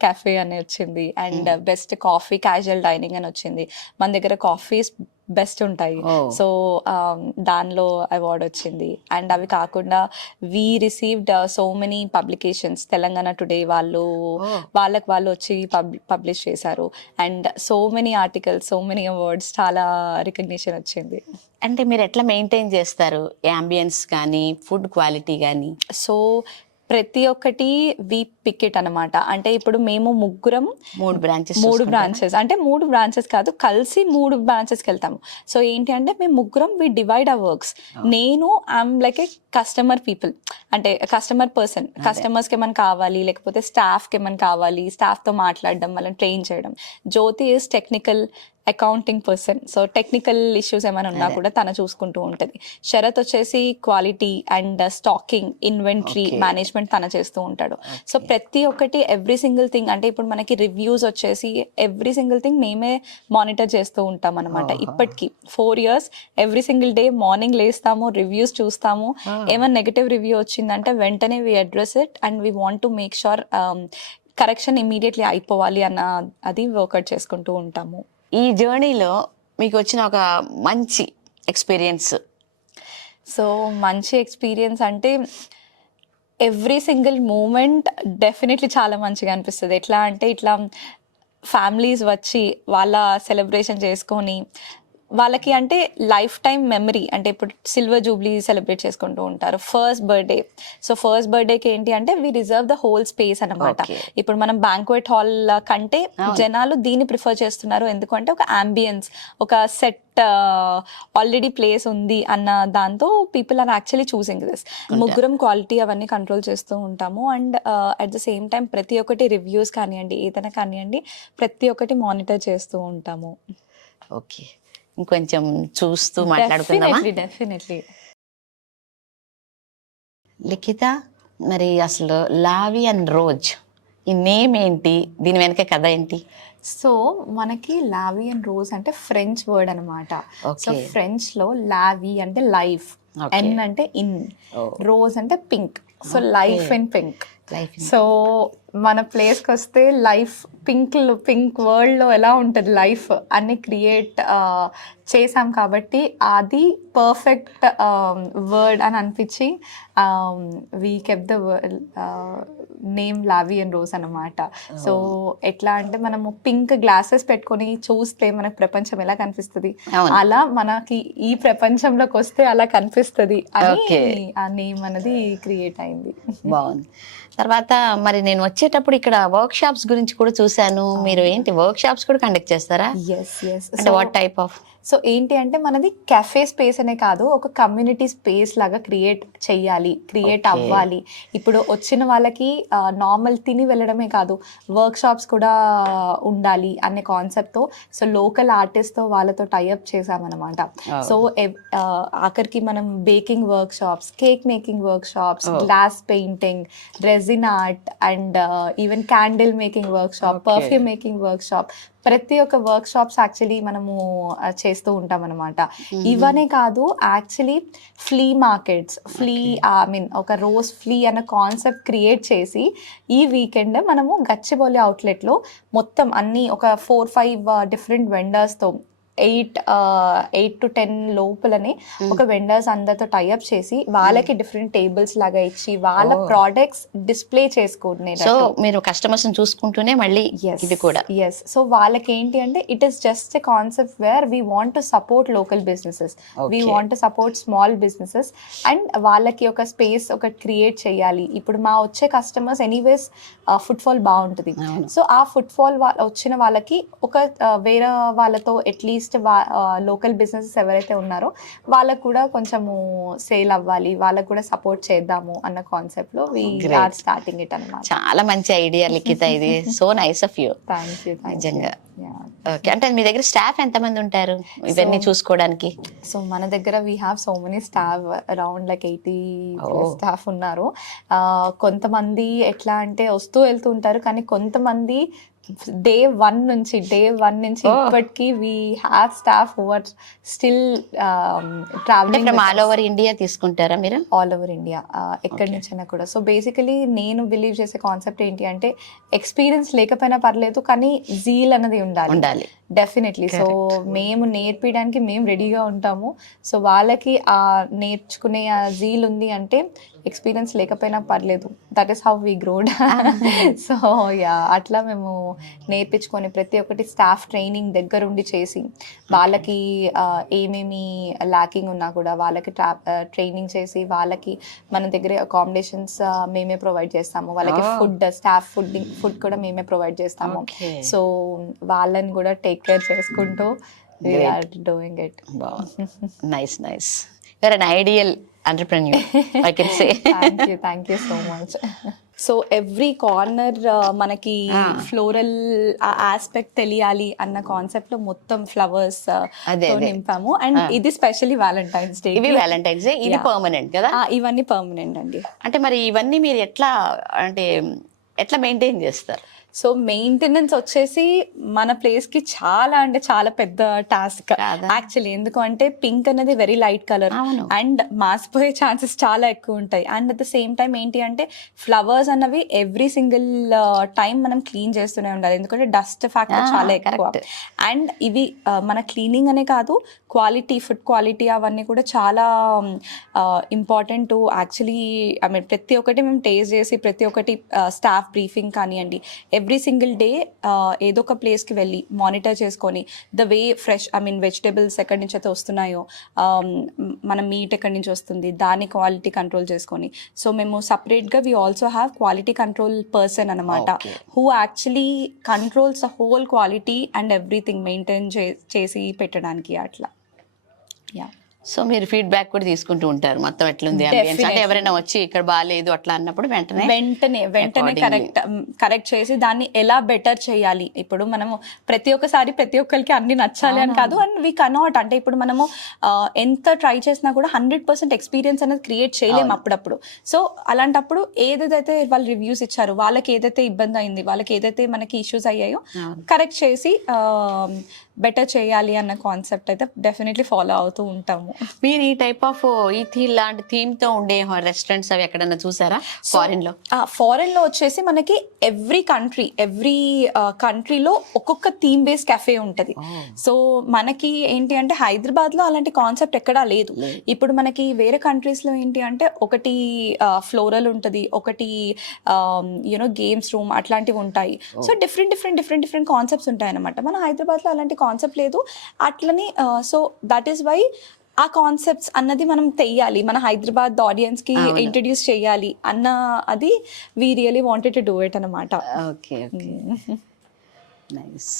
కెఫే అని వచ్చింది, and best coffee casual dining అని వచ్చింది. మన దగ్గర కాఫీస్ బెస్ట్ ఉంటాయి. సో దానిలో అవార్డ్ వచ్చింది. అండ్ అవి కాకుండా we received so many publications. Telangana today వాళ్ళు వాళ్ళు వచ్చి పబ్లిష్ చేశారు. And so many articles, so many awards, చాలా రికగ్నిషన్ వచ్చింది. అంటే మీరు ఎట్లా మెయింటైన్ చేస్తారు అంబియన్స్ కానీ ఫుడ్ క్వాలిటీ కానీ? సో ప్రతి ఒక్కటి వి పిక్ ఇట్ అనమాట. అంటే ఇప్పుడు మేము ముగ్గురం 3 బ్రాంచెస్ అంటే 3 బ్రాంచెస్ కాదు, కలిసి 3 బ్రాంచెస్కి వెళ్తాము. సో ఏంటి అంటే మేము ముగ్గురం వి డివైడ్ అవర్ వర్క్స్. నేను I'm like A customer people, అంటే కస్టమర్ పర్సన్. కస్టమర్స్కి ఏమైనా కావాలి, లేకపోతే స్టాఫ్కి ఏమైనా కావాలి, స్టాఫ్తో మాట్లాడడం, వాళ్ళని ట్రైన్ చేయడం. Jyothi is technical accounting person, so technical issues ఏమైనా ఉన్నా కూడా తన చూసుకుంటూ ఉంటుంది. శరత్ వచ్చేసి quality and stocking, inventory management తన చేస్తూ ఉంటాడు. సో ప్రతి ఒక్కటి ఎవ్రీ సింగిల్ థింగ్, అంటే ఇప్పుడు మనకి రివ్యూస్ వచ్చేసి ఎవ్రీ సింగిల్ థింగ్ మేమే మానిటర్ చేస్తూ ఉంటాం అనమాట. ఇప్పటికి 4 years every single day morning లేస్తాము, రివ్యూస్ చూస్తాము. ఏమైనా నెగటివ్ రివ్యూ వచ్చిందంటే వెంటనే we address it and we want to make sure correction immediately అయిపోవాలి అన్న అది వర్కౌట్ చేసుకుంటూ ఉంటాము. ఈ జర్నీలో మీకు వచ్చిన ఒక మంచి ఎక్స్పీరియన్స్? సో మంచి ఎక్స్పీరియన్స్ అంటే ఎవ్రీ సింగిల్ మూమెంట్ డెఫినెట్లీ చాలా మంచిగా అనిపిస్తుంది. ఎట్లా అంటే ఇట్లా ఫ్యామిలీస్ వచ్చి వాళ్ళ సెలబ్రేషన్ చేసుకొని వాళ్ళకి అంటే లైఫ్ టైం మెమరీ, అంటే ఇప్పుడు సిల్వర్ జూబ్లీ సెలబ్రేట్ చేసుకుంటూ ఉంటారు, ఫస్ట్ బర్త్డే. సో ఫస్ట్ బర్త్డేకి ఏంటి అంటే వి రిజర్వ్ ద హోల్ స్పేస్ అనమాట. ఇప్పుడు మనం బ్యాంక్వెట్ హాల్ కంటే జనాలు దీన్ని ప్రిఫర్ చేస్తున్నారు, ఎందుకంటే ఒక అంబియన్స్, ఒక సెట్ ఆల్రెడీ ప్లేస్ ఉంది అన్న దాంతో people are actually choosing this. ముగ్గురం క్వాలిటీ అవన్నీ కంట్రోల్ చేస్తూ ఉంటాము. And at the same time ప్రతి ఒక్కటి రివ్యూస్ కానివ్వండి, ఏదైనా కానివ్వండి, ప్రతి ఒక్కటి మానిటర్ చేస్తూ ఉంటాము. ఓకే, ఇంకొంచెం చూస్తూ మాట్లాడుకుందామా? డెఫినెట్లీ. లిఖిత, మరి అసలు లావీ అండ్ రోజ్ ఈ నేమ్ ఏంటి, దీని వెనక కథ ఏంటి? సో మనకి లావీ అండ్ రోజ్ అంటే ఫ్రెంచ్ వర్డ్ అనమాట. సో ఫ్రెంచ్ లో లావీ అంటే లైఫ్, ఎన్ అంటే ఇన్, రోజ్ అంటే pink. So life and pink. So మన ప్లేస్కి వస్తే లైఫ్ పింక్ వరల్డ్లో ఎలా ఉంటుంది లైఫ్ అన్ని క్రియేట్ చేసాం కాబట్టి అది పర్ఫెక్ట్ వర్డ్ అని అనిపించి we kept the name Lavi and Rose అనమాట. సో ఎట్లా అంటే మనము పింక్ గ్లాసెస్ పెట్టుకొని చూస్తే మనకు ప్రపంచం ఎలా కనిపిస్తుంది, అలా మనకి ఈ ప్రపంచంలోకి వస్తే అలా కనిపిస్తుంది అని ఆ నేమ్ అనేది క్రియేట్ అయింది. బాగుంది. తర్వాత మరి నేను వచ్చేటప్పుడు ఇక్కడ వర్క్ షాప్స్ గురించి కూడా చూసాను. మీరు ఏంటి వర్క్ షాప్స్ కూడా కండక్ట్ చేస్తారా? ఎస్. అంటే వాట్ టైప్ ఆఫ్? సో ఏంటి అంటే మనది కెఫే స్పేస్ అనే కాదు, ఒక కమ్యూనిటీ స్పేస్ లాగా క్రియేట్ అవ్వాలి. ఇప్పుడు వచ్చిన వాళ్ళకి నార్మల్ తిని వెళ్ళడమే కాదు, వర్క్ షాప్స్ కూడా ఉండాలి అనే కాన్సెప్ట్తో సో లోకల్ ఆర్టిస్ట్తో వాళ్ళతో టైఅప్ చేసామన్నమాట. సో ఆఖరికి మనం baking work shops, cake making work shops, glass painting, resin art and even candle making work shop, perfume making work shop, ప్రతి ఒక్క వర్క్ షాప్స్ యాక్చువల్లీ మనము చేస్తూ ఉంటాం అనమాట. ఇవనే కాదు, యాక్చువల్లీ ఫ్లీ మార్కెట్స్, ఒక రోజ్ ఫ్లీ అన్న కాన్సెప్ట్ క్రియేట్ చేసి ఈ వీకెండ్ మనము గచ్చిబౌలి అవుట్లెట్లో మొత్తం అన్ని ఒక 4-5 డిఫరెంట్ వెండర్స్తో 8 to 10 లోపలనే ఒక వెండర్స్ అందరితో టైఅప్ చేసి వాళ్ళకి డిఫరెంట్ టేబుల్స్ లాగా ఇచ్చి వాళ్ళ ప్రోడక్ట్స్ డిస్ప్లే చేసుకునేది. సో మీరు కస్టమర్స్ చూసుకుంటూనే మళ్ళీ ఇది కూడా. ఎస్. సో వాళ్ళకి ఏంటి అంటే it is just a concept where we want to support local businesses, we want to support small businesses and వాళ్ళకి ఒక స్పేస్ ఒకటి క్రియేట్ చేయాలి. ఇప్పుడు మా వచ్చే కస్టమర్స్ ఎనీవేస్ ఫుట్ఫాల్ బాగుంటుంది. సో ఆ ఫుట్ఫాల్ వచ్చిన వాళ్ళకి ఒక వేరే వాళ్ళతో అట్లీస్ట్ లోకల్ బిజినెసెస్ ఎవరైతే ఉన్నారో వాళ్ళకు కూడా కొంచెము సేల్ అవ్వాలి, వాళ్ళకు కూడా సపోర్ట్ చేద్దాము అన్న కాన్సెప్ట్ లో వి ఆర్ స్టార్టింగ్ ఇట్ అన్నమాట. చాలా మంచి ఐడియా లిఖిత, ఇది so nice of you. Thank you. నిజంగా. ఓకే, అంటే మీ దగ్గర స్టాఫ్ ఎంతమంది ఉంటారు ఇవన్నీ చూసుకోవడానికి? సో మన దగ్గర we have so many staff, around like 80 staff ఉన్నారు. కొంతమంది ఎట్లా అంటే వస్తూ వెళ్తూ ఉంటారు, కానీ కొంతమంది డే వన్ నుంచి ఇప్పటికీ we have staff who are still travelling from all over India. తీసుకుంటారా మీరు? ఆల్ ఓవర్ ఇండియా, ఎక్కడి నుంచైనా కూడా. సో బేసికలీ నేను బిలీవ్ చేసే కాన్సెప్ట్ ఏంటి అంటే ఎక్స్పీరియన్స్ లేకపోయినా పర్లేదు, కానీ జీల్ అన్నది ఉండాలి. డెఫినెట్లీ. సో మేము నేర్పించడానికి మేము రెడీగా ఉంటాము. సో వాళ్ళకి ఆ నేర్చుకునే ఆ జీల్ ఉంది అంటే ఎక్స్పీరియన్స్ లేకపోయినా పర్లేదు, that is how we growed. So yeah, అట్లా మేము నేర్పించుకొని ప్రతి ఒక్కటి స్టాఫ్ ట్రైనింగ్ దగ్గరుండి చేసి వాళ్ళకి ఏమేమి ల్యాకింగ్ ఉన్నా కూడా వాళ్ళకి ట్రైనింగ్ చేసి వాళ్ళకి మన దగ్గర అకామిడేషన్స్ మేమే ప్రొవైడ్ చేస్తాము, వాళ్ళకి స్టాఫ్ ఫుడ్ కూడా మేమే ప్రొవైడ్ చేస్తాము. సో వాళ్ళని కూడా టేక్ కేర్ చేసుకుంటూ we are doing it. Nice you're an ideal entrepreneur, I can say. Thank you so much. So every corner మనకి ఫ్లోరల్ ఆస్పెక్ట్ తెలియాలి అన్న కాన్సెప్ట్ లో మొత్తం ఫ్లవర్స్ నింపాము. అండ్ ఇది స్పెషల్లీ వ్యాలంటైన్స్ డే. ఇవి వ్యాలంటైన్స్ డే, ఇది పర్మనెంట్ కదా? ఇవన్నీ పర్మనెంట్ అండి. అంటే మరి ఇవన్నీ మీరు ఎట్లా మెయింటైన్ చేస్తారు? సో మెయింటెనెన్స్ వచ్చేసి మన ప్లేస్ కి చాలా అంటే చాలా పెద్ద టాస్క్ యాక్చువల్లీ. ఎందుకంటే పింక్ అనేది వెరీ లైట్ కలర్ అండ్ మాసిపోయే ఛాన్సెస్ చాలా ఎక్కువ ఉంటాయి. And at the same time ఏంటి అంటే ఫ్లవర్స్ అన్నవి ఎవ్రీ సింగిల్ టైం మనం క్లీన్ చేస్తూనే ఉండాలి, ఎందుకంటే డస్ట్ ఫ్యాక్టర్ చాలా ఎక్కువ. అండ్ ఇవి మన క్లీనింగ్ అనే కాదు, క్వాలిటీ, ఫుడ్ క్వాలిటీ అవన్నీ కూడా చాలా important to actually. I mean ప్రతి ఒక్కటి మేము టేస్ట్ చేసి ప్రతి ఒక్కటి స్టాఫ్ బ్రీఫింగ్ కానివ్వండి, ఎవ్రీ సింగిల్ డే ఏదో ఒక ప్లేస్కి వెళ్ళి మానిటర్ చేసుకొని ద వే ఫ్రెష్ వెజిటేబుల్స్ ఎక్కడి నుంచి అయితే వస్తున్నాయో, మన మీట్ ఎక్కడి నుంచి వస్తుంది, దాని క్వాలిటీ కంట్రోల్ చేసుకొని. సో మేము సపరేట్గా we also have quality control person అనమాట, who actually controls the whole quality and everything maintain చేసి పెట్టడానికి అట్లా. యా. సో మీరు ఫీడ్బ్యాక్ కూడా తీసుకుంటూ ఉంటారు, మొత్తం ఎట్లుంది అంటే ఎవరైనా వచ్చి ఇక్కడ బాగాలేదు అట్లా అన్నప్పుడు వెంటనే కరెక్ట్ చేసి దాన్ని ఎలా బెటర్ చేయాలి. ఇప్పుడు మనము ప్రతి ఒక్కసారి ప్రతి ఒక్కరికి అన్ని నచ్చాలి అని కాదు, అండ్ వీ కెనాట్. అంటే ఇప్పుడు మనము ఎంత ట్రై చేసినా కూడా 100% ఎక్స్పీరియన్స్ అనేది క్రియేట్ చేయలేము అప్పుడప్పుడు. సో అలాంటప్పుడు ఏదైతే వాళ్ళు రివ్యూస్ ఇచ్చారు, వాళ్ళకి ఏదైతే ఇబ్బంది అయింది, వాళ్ళకి ఏదైతే మనకి ఇష్యూస్ అయ్యాయో కరెక్ట్ చేసి బెటర్ చేయాలి అన్న కాన్సెప్ట్ అయితే డెఫినెట్లీ ఫాలో అవుతూ ఉంటాము. మీరు ఈ టైప్ ఆఫ్ లాంటి థీమ్ తో ఉండే రెస్టారెంట్స్ అవి ఎక్కడన్నా చూసారా ఫారిన్ లో? ఫారిన్ లో వచ్చేసి మనకి ఎవ్రీ కంట్రీలో ఒక్కొక్క థీమ్ బేస్ కెఫే ఉంటది. సో మనకి ఏంటి అంటే హైదరాబాద్ లో అలాంటి కాన్సెప్ట్ ఎక్కడా లేదు. ఇప్పుడు మనకి వేరే కంట్రీస్ లో ఏంటి అంటే ఒకటి ఫ్లోరల్ ఉంటది, ఒకటి యూనో గేమ్స్ రూమ్ అట్లాంటివి ఉంటాయి. సో డిఫరెంట్ కాన్సెప్ట్స్ ఉంటాయి అనమాట. మన హైదరాబాద్ లో అలాంటి కాన్సెప్ట్ లేదు. అట్లని సో దట్ ఈస్ వై ఆ కాన్సెప్ట్స్ అన్నది మనం తెయ్యాలి, మన హైదరాబాద్ ఆడియన్స్ కి ఇంట్రడ్యూస్ చేయాలి అన్న అది we really wanted to do it అనమాట. Okay nice.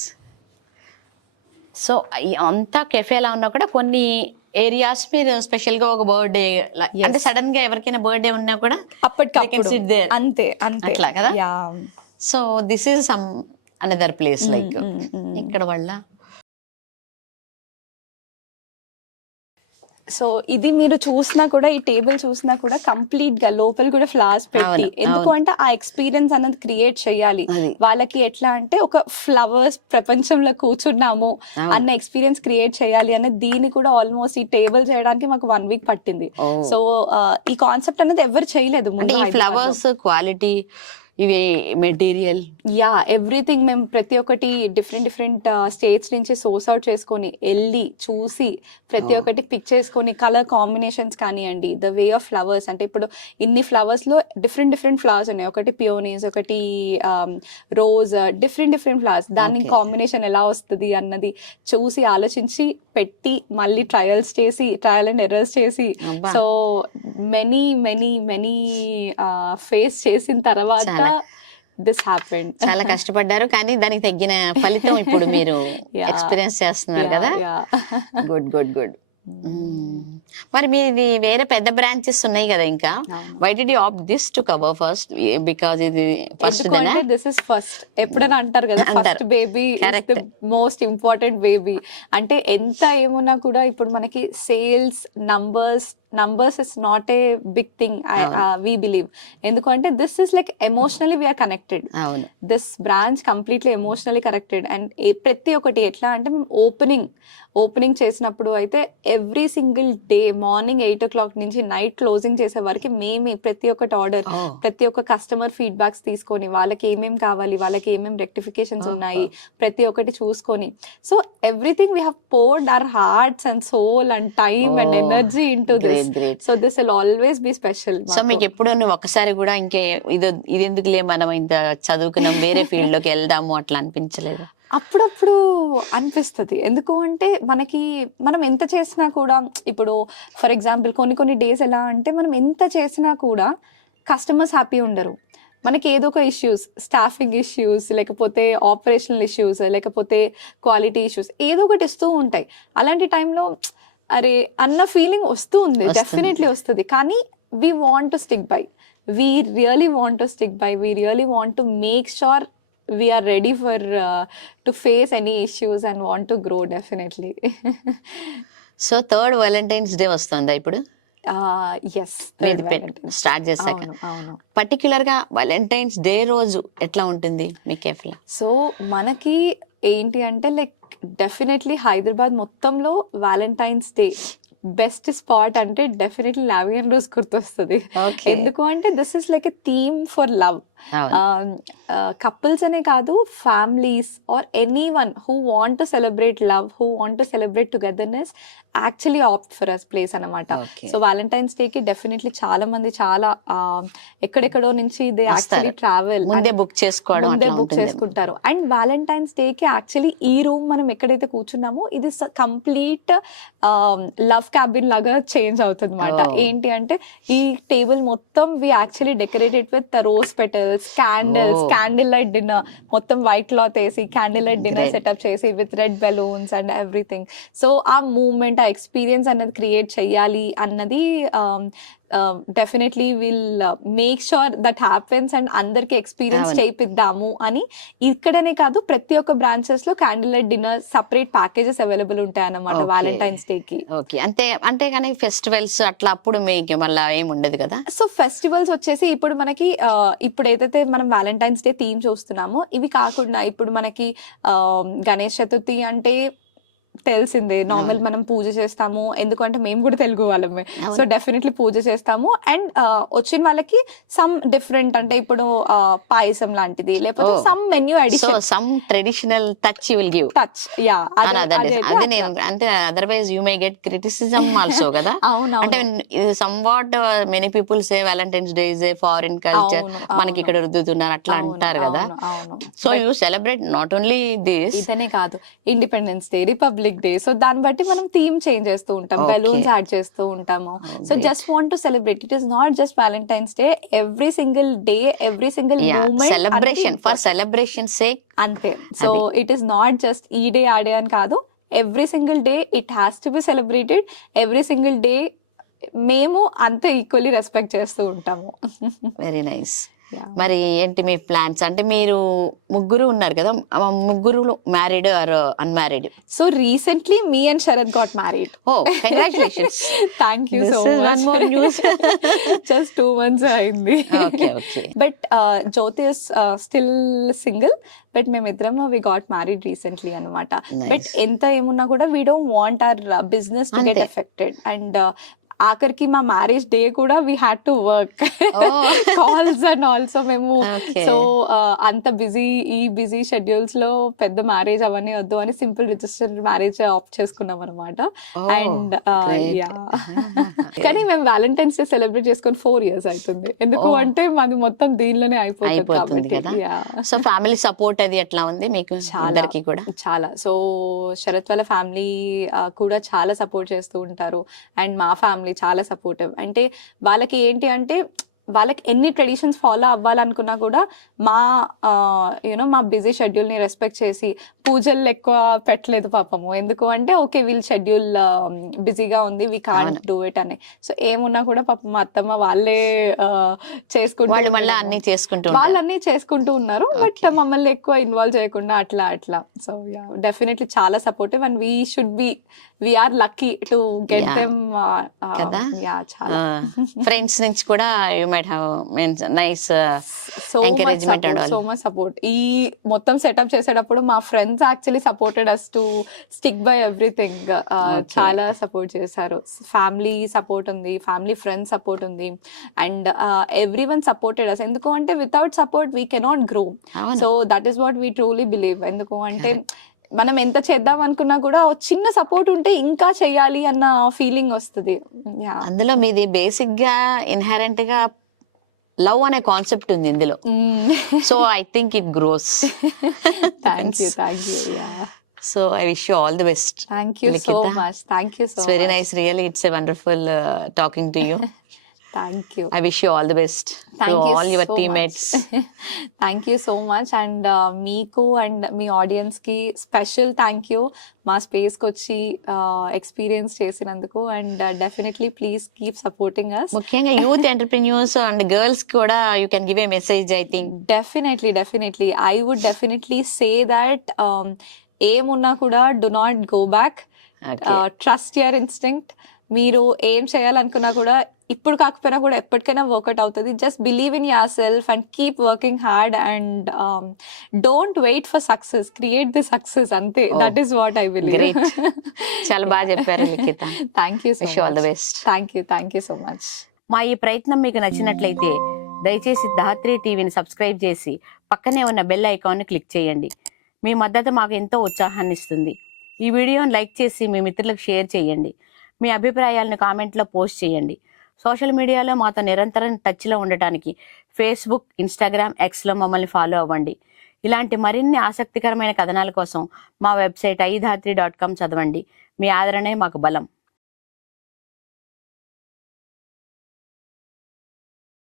సో అంతా కెఫేలా ఉన్నా కూడా కొన్ని ఏరియాస్ మీరు స్పెషల్ గా ఒక బర్త్డే అంటే సడన్ గా ఎవరికైనా బర్త్డే ఉన్నా కూడా అప్పటికప్పుడు అంతే అట్లా కదా. So this is some another place like ఇక్కడ వల్ల. సో ఇది మీరు చూసినా కూడా, ఈ టేబుల్ చూసినా కూడా కంప్లీట్ గా లోపల కూడా ఫ్లవర్స్ పెట్టి, ఎందుకు అంటే ఆ ఎక్స్పీరియన్స్ అన్నది క్రియేట్ చేయాలి వాళ్ళకి. ఎట్లా అంటే ఒక ఫ్లవర్స్ ప్రపంచంలో కూర్చున్నాము అన్న ఎక్స్పీరియన్స్ క్రియేట్ చేయాలి అనే దీన్ని కూడా ఆల్మోస్ట్ ఈ టేబుల్ చేయడానికి మాకు 1 week పట్టింది. సో ఈ కాన్సెప్ట్ అనేది ఎవరు చేయలేదు ముందు. ఫ్లవర్స్ క్వాలిటీ, ఇవి మెటీరియల్, యా ఎవ్రీథింగ్ మేము ప్రతి ఒక్కటి డిఫరెంట్ స్టేట్స్ నుంచి సోర్స్ అవుట్ చేసుకొని వెళ్ళి చూసి ప్రతి ఒక్కటి పిక్ చేసుకొని కలర్ కాంబినేషన్స్ కానివ్వండి, ద వే ఆఫ్ ఫ్లవర్స్. అంటే ఇప్పుడు ఇన్ని ఫ్లవర్స్ లో డిఫరెంట్ ఫ్లవర్స్ ఉన్నాయి, ఒకటి పియోనీస్, ఒకటి రోజ్, డిఫరెంట్ ఫ్లవర్స్, దాని కాంబినేషన్ ఎలా వస్తుంది అన్నది చూసి ఆలోచించి పెట్టి మళ్ళీ ట్రయల్ అండ్ ఎర్రర్స్ చేసి, సో మెనీ ఫేస్ చేసిన తర్వాత దిస్ హ్యాపెండ్. చాలా కష్టపడ్డారు, కానీ దానికి తగ్గిన ఫలితం ఇప్పుడు మీరు ఎక్స్పీరియన్స్ చేస్తున్నారు కదా. గుడ్. మరి మీది వేరే పెద్ద బ్రాంచెస్ ఉన్నాయి కదా ఇంకా. Why did you opt this to cover first? Because ఇది ఫస్ట్ దిస్ ఇస్ ఫస్ట్. ఎప్పుడైనా అంటారు కదా, first baby the most important baby. అంటే ఎంత ఏమున్నా కూడా ఇప్పుడు మనకి sales numbers numbers is not a big thing. We believe ఎందుకంటే this is like emotionally we are connected. అవును. This branch completely emotionally connected. And ప్రతి ఒక్కటి ఎట్లా అంటే మేము ఓపెనింగ్ చేసినప్పుడు అయితే every single day morning 8 o'clock నుంచి నైట్ క్లోజింగ్ చేసే వరకు మేమే ప్రతి ఒక్కటి ఆర్డర్, ప్రతి ఒక్క కస్టమర్ ఫీడ్బ్యాక్స్ తీసుకొని వాళ్ళకి ఏమేం కావాలి, వాళ్ళకి ఏమేం రెక్టిఫికేషన్స్ ఉన్నాయి, ప్రతి ఒక్కటి చూసుకొని, so everything we have poured our hearts and soul and time and energy into this. So this will always be special. So మీకు ఎప్పుడు నువ్వు ఒకసారి కూడా ఇంకే ఇది ఎందుకులే మనం ఇంత చదువుకున్నాం వేరే ఫీల్డ్ లోకి వెళ్దాము అట్లా అనిపించలేదు? అప్పుడప్పుడు అనిపిస్తుంది. ఎందుకు అంటే మనం ఎంత చేసినా కూడా, ఇప్పుడు ఫర్ ఎగ్జాంపుల్ కొన్ని డేస్ ఎలా అంటే మనం ఎంత చేసినా కూడా కస్టమర్స్ హ్యాపీ ఉండరు. మనకి ఏదో ఒక ఇష్యూస్, స్టాఫింగ్ ఇష్యూస్, లేకపోతే ఆపరేషనల్ ఇష్యూస్, లేకపోతే క్వాలిటీ ఇష్యూస్ ఏదో ఒకటి ఇస్తూ ఉంటాయి. అలాంటి టైంలో అరే అన్న ఫీలింగ్ వస్తుంది, డెఫినెట్లీ వస్తుంది. కానీ we want to stick by, we really want to stick by, we really want to make sure we are ready for to face any issues and want to grow definitely. So third Valentine's day వస్తుందా ఇప్పుడు? Yes, start చేశాక particular గా Valentine's day రోజు ఎట్లా ఉంటుంది మీ కేఫ్లో? So మనకి ఏంటి అంటే లైక్ డెఫినెట్లీ హైదరాబాద్ మొత్తంలో వాలంటైన్స్ డే బెస్ట్ స్పాట్ అంటే డెఫినెట్లీ లావియన్ రోజ్ గుర్తొస్తుంది. ఎందుకు అంటే this is like a theme for love. Couples అనే కాదు, families or any one who want to celebrate love, who want to celebrate togetherness actually opt for us place అనమాట. So valentine's day కి definitely చాలా మంది చాలా ఎక్కడెక్కడో నుంచి they actually travel, ముందే బుక్ చేసుకుంటారు. అండ్ వాలంటైన్స్ డే కి యాక్చువల్లీ ఈ రూమ్ మనం ఎక్కడైతే కూర్చున్నామో ఇది కంప్లీట్ లవ్ క్యాబిన్ లాగా చేంజ్ అవుతుంది అనమాట. ఏంటి అంటే ఈ టేబుల్ మొత్తం we actually decorated with rose petals, candle light dinner, మొత్తం వైట్ క్లాత్ వేసి క్యాండిల్ లైట్ డిన్నర్ సెటప్ చేసి with red balloons and everything. So ఆ మూమెంట్, ఆ ఎక్స్పీరియన్స్ అన్నది క్రియేట్ చేయాలి అన్నది definitely will make sure that happens and అందరికి experience చేయిద్దాము అని. ఇక్కడనే కాదు ప్రతి ఒక్క బ్రాంచెస్ లో candle light dinner separate packages available ఉంటాయి అన్నమాట వాలంటైన్స్ డే కి. ఓకే, అంటే కానీ ఫెస్టివల్స్ అట్లా అప్పుడు మీకు మళ్ళీ ఏమి ఉండదు కదా? సో ఫెస్టివల్స్ వచ్చేసి ఇప్పుడు మనకి ఇప్పుడు ఏదైతే మనం వాలంటైన్స్ డే థీమ్ చూస్తున్నామో ఇవి కాకుండా ఇప్పుడు మనకి గణేష్ చతుర్థి అంటే తెలిసిందే, నార్మల్ మనం పూజ చేస్తాము. ఎందుకంటే మేము కూడా తెలుగు వాళ్ళమే, సో డెఫినెట్లీ పూజ చేస్తాము. అండ్ వచ్చిన వాళ్ళకి సమ్ డిఫరెంట్ అంటే ఇప్పుడు పాయసం లాంటిది, లేకపోతే some menu addition, some traditional touch you will give. Touch, yeah, అదే నేను అంటే otherwise you may get criticism also కదా. అంటే some what many people say Valentine's Day is a foreign culture, మనకి ఇక్కడ రుద్దుతున్నారు అట్లా అంటారు కదా. So you celebrate not only this, ఇదనే కాదు, Independence Day, Republic Day. So దాన్ని బట్టి మనం థీమ్ చేంజ్ చేస్తూ ఉంటాం, బెలూన్స్ యాడ్ చేస్తూ ఉంటాము. So just want to celebrate, it is not just Valentine's Day, every single day, every single moment celebration for celebration sake అంతే. So it is not just ఈ day ఆ day అని కాదు, every single day it has to be celebrated. Every single day మేము అంతే equally respect చేస్తూ ఉంటాము. Very nice. మరి ఏంటి మీ ప్లాన్స్? అంటే మీరు ముగ్గురు ఉన్నారు కదా, ముగ్గురు married or unmarried? So recently మీ and Sharath got married. Oh congratulations. Thank you so much. Just 2 months అయింది. But Jyoti is still single. But మేమిద్దరం వి గాట్ మ్యారీడ్ రీసెంట్లీ అనమాట. బట్ ఎంత ఏమున్నా కూడా we don't want our business to get affected. And ఆఖరికి మా marriage day కూడా we had to work calls and also మేము. సో అంత బిజీ షెడ్యూల్స్ లో పెద్ద మ్యారేజ్ అవన్నీ వద్దు అని సింపుల్ రిజిస్టర్ మ్యారేజ్ ఆప్ట్ చేసుకున్నాం అనమాట. అండ్ కానీ మేము వాలంటైన్స్ డే సెలబ్రేట్ చేసుకొని 4 years అవుతుంది. ఎందుకు అంటే మాది మొత్తం దీనిలోనే అయిపోతుంది కదా. సో ఫ్యామిలీ సపోర్ట్ అది ఎట్లా ఉంది మీకు? చాలా. సో శరత్ వాళ్ళ ఫ్యామిలీ కూడా చాలా సపోర్ట్ చేస్తూ ఉంటారు. అండ్ మా ఫ్యామిలీ చాలా సపోర్టివ్. అంటే వాళ్ళకి ఏంటి అంటే వాళ్ళకి ఎన్ని ట్రెడిషన్స్ ఫాలో అవ్వాలనుకున్నా కూడా మా మా బిజీ షెడ్యూల్ ని రెస్పెక్ట్ చేసి పూజలు ఎక్కువ పెట్టలేదు పాపము. ఎందుకు అంటే ఓకే వీళ్ళ షెడ్యూల్ బిజీగా ఉంది, వి కాంట్ డూ ఇట్ అని. సో ఏమున్నా కూడా పాపం మా అత్తమ్మ వాళ్ళే చేసుకుంటూ వాళ్ళు మళ్ళీ అన్ని చేసుకుంటూ ఉంటారు. వాళ్ళు అన్ని చేసుకుంటూ ఉన్నారు, బట్ మమ్మల్ని ఎక్కువ ఇన్వాల్వ్ చేయకుండా అట్లా. సో డెఫినెట్లీ చాలా supportive and we are lucky to get them కదా. చాలా ఫ్రెండ్స్ నుంచి కూడా you might have nice encouragement so much support. ఈ మొత్తం సెటప్ చేసేటప్పుడు మా friends actually supported us to stick by everything. చాలా సపోర్ట్ చేశారు. ఫ్యామిలీ సపోర్ట్ ఉంది, ఫ్యామిలీ ఫ్రెండ్స్ సపోర్ట్ ఉంది, and every one supported us. ఎందుకు అంటే without support we cannot grow. So that is what we truly believe. ఎందుకు అంటే మనం ఎంత చేద్దాం అనుకున్నా కూడా చిన్న సపోర్ట్ ఉంటే ఇంకా చెయ్యాలి అన్న ఫీలింగ్ వస్తుంది. అందులో మీది బేసిక్ గా ఇన్హెరెంట్ గా లవ్ అనే కాన్సెప్ట్ ఉంది ఇందులో. So I think it grows. Thank you. So I wish you all the best. Thank you so much. Thank you so much. It's very nice, really. It's a wonderful talking to you. Thank you. I wish you all the best Thank to you all your so teammates. Thank you so much. And మీకు and మీ ఆడియన్స్కి special thank you మా స్పేస్కి వచ్చి experience చేసినందుకు. And definitely please keep supporting us. ముఖ్యంగా youth entrepreneurs and girls కూడా you can give a message. I think definitely I would definitely say that ఏమున్నా కూడా do not go back, trust your instinct. మీరు ఏం చేయాలనుకున్నా కూడా ఇప్పుడు కాకపోయినా కూడా ఎప్పటికైనా వర్కౌట్ అవుతుంది. Just believe in yourself and keep working hard and don't wait for success, create the success. అంతే, that is what I believe. చాలా బాగా చెప్పారు Likhitha. Thank you. Wish you all the best. Thank you so much. మా ఈ ప్రయత్నం మీకు నచ్చినట్లయితే దయచేసి ధాత్రి టీవీని సబ్స్క్రైబ్ చేసి పక్కనే ఉన్న బెల్ ఐకాన్ని క్లిక్ చేయండి. మీ మద్దతు మాకు ఎంతో ఉత్సాహాన్ని ఇస్తుంది. ఈ వీడియోని లైక్ చేసి మీ మిత్రులకు షేర్ చేయండి. మీ అభిప్రాయాలను కామెంట్లో పోస్ట్ చేయండి. సోషల్ మీడియాలో మాతో నిరంతరం టచ్లో ఉండటానికి ఫేస్బుక్, ఇన్స్టాగ్రామ్, ఎక్స్లో మమ్మల్ని ఫాలో అవ్వండి. ఇలాంటి మరిన్ని ఆసక్తికరమైన కథనాల కోసం మా వెబ్సైట్ iDhatri.com చదవండి. మీ ఆదరణే మాకు బలం.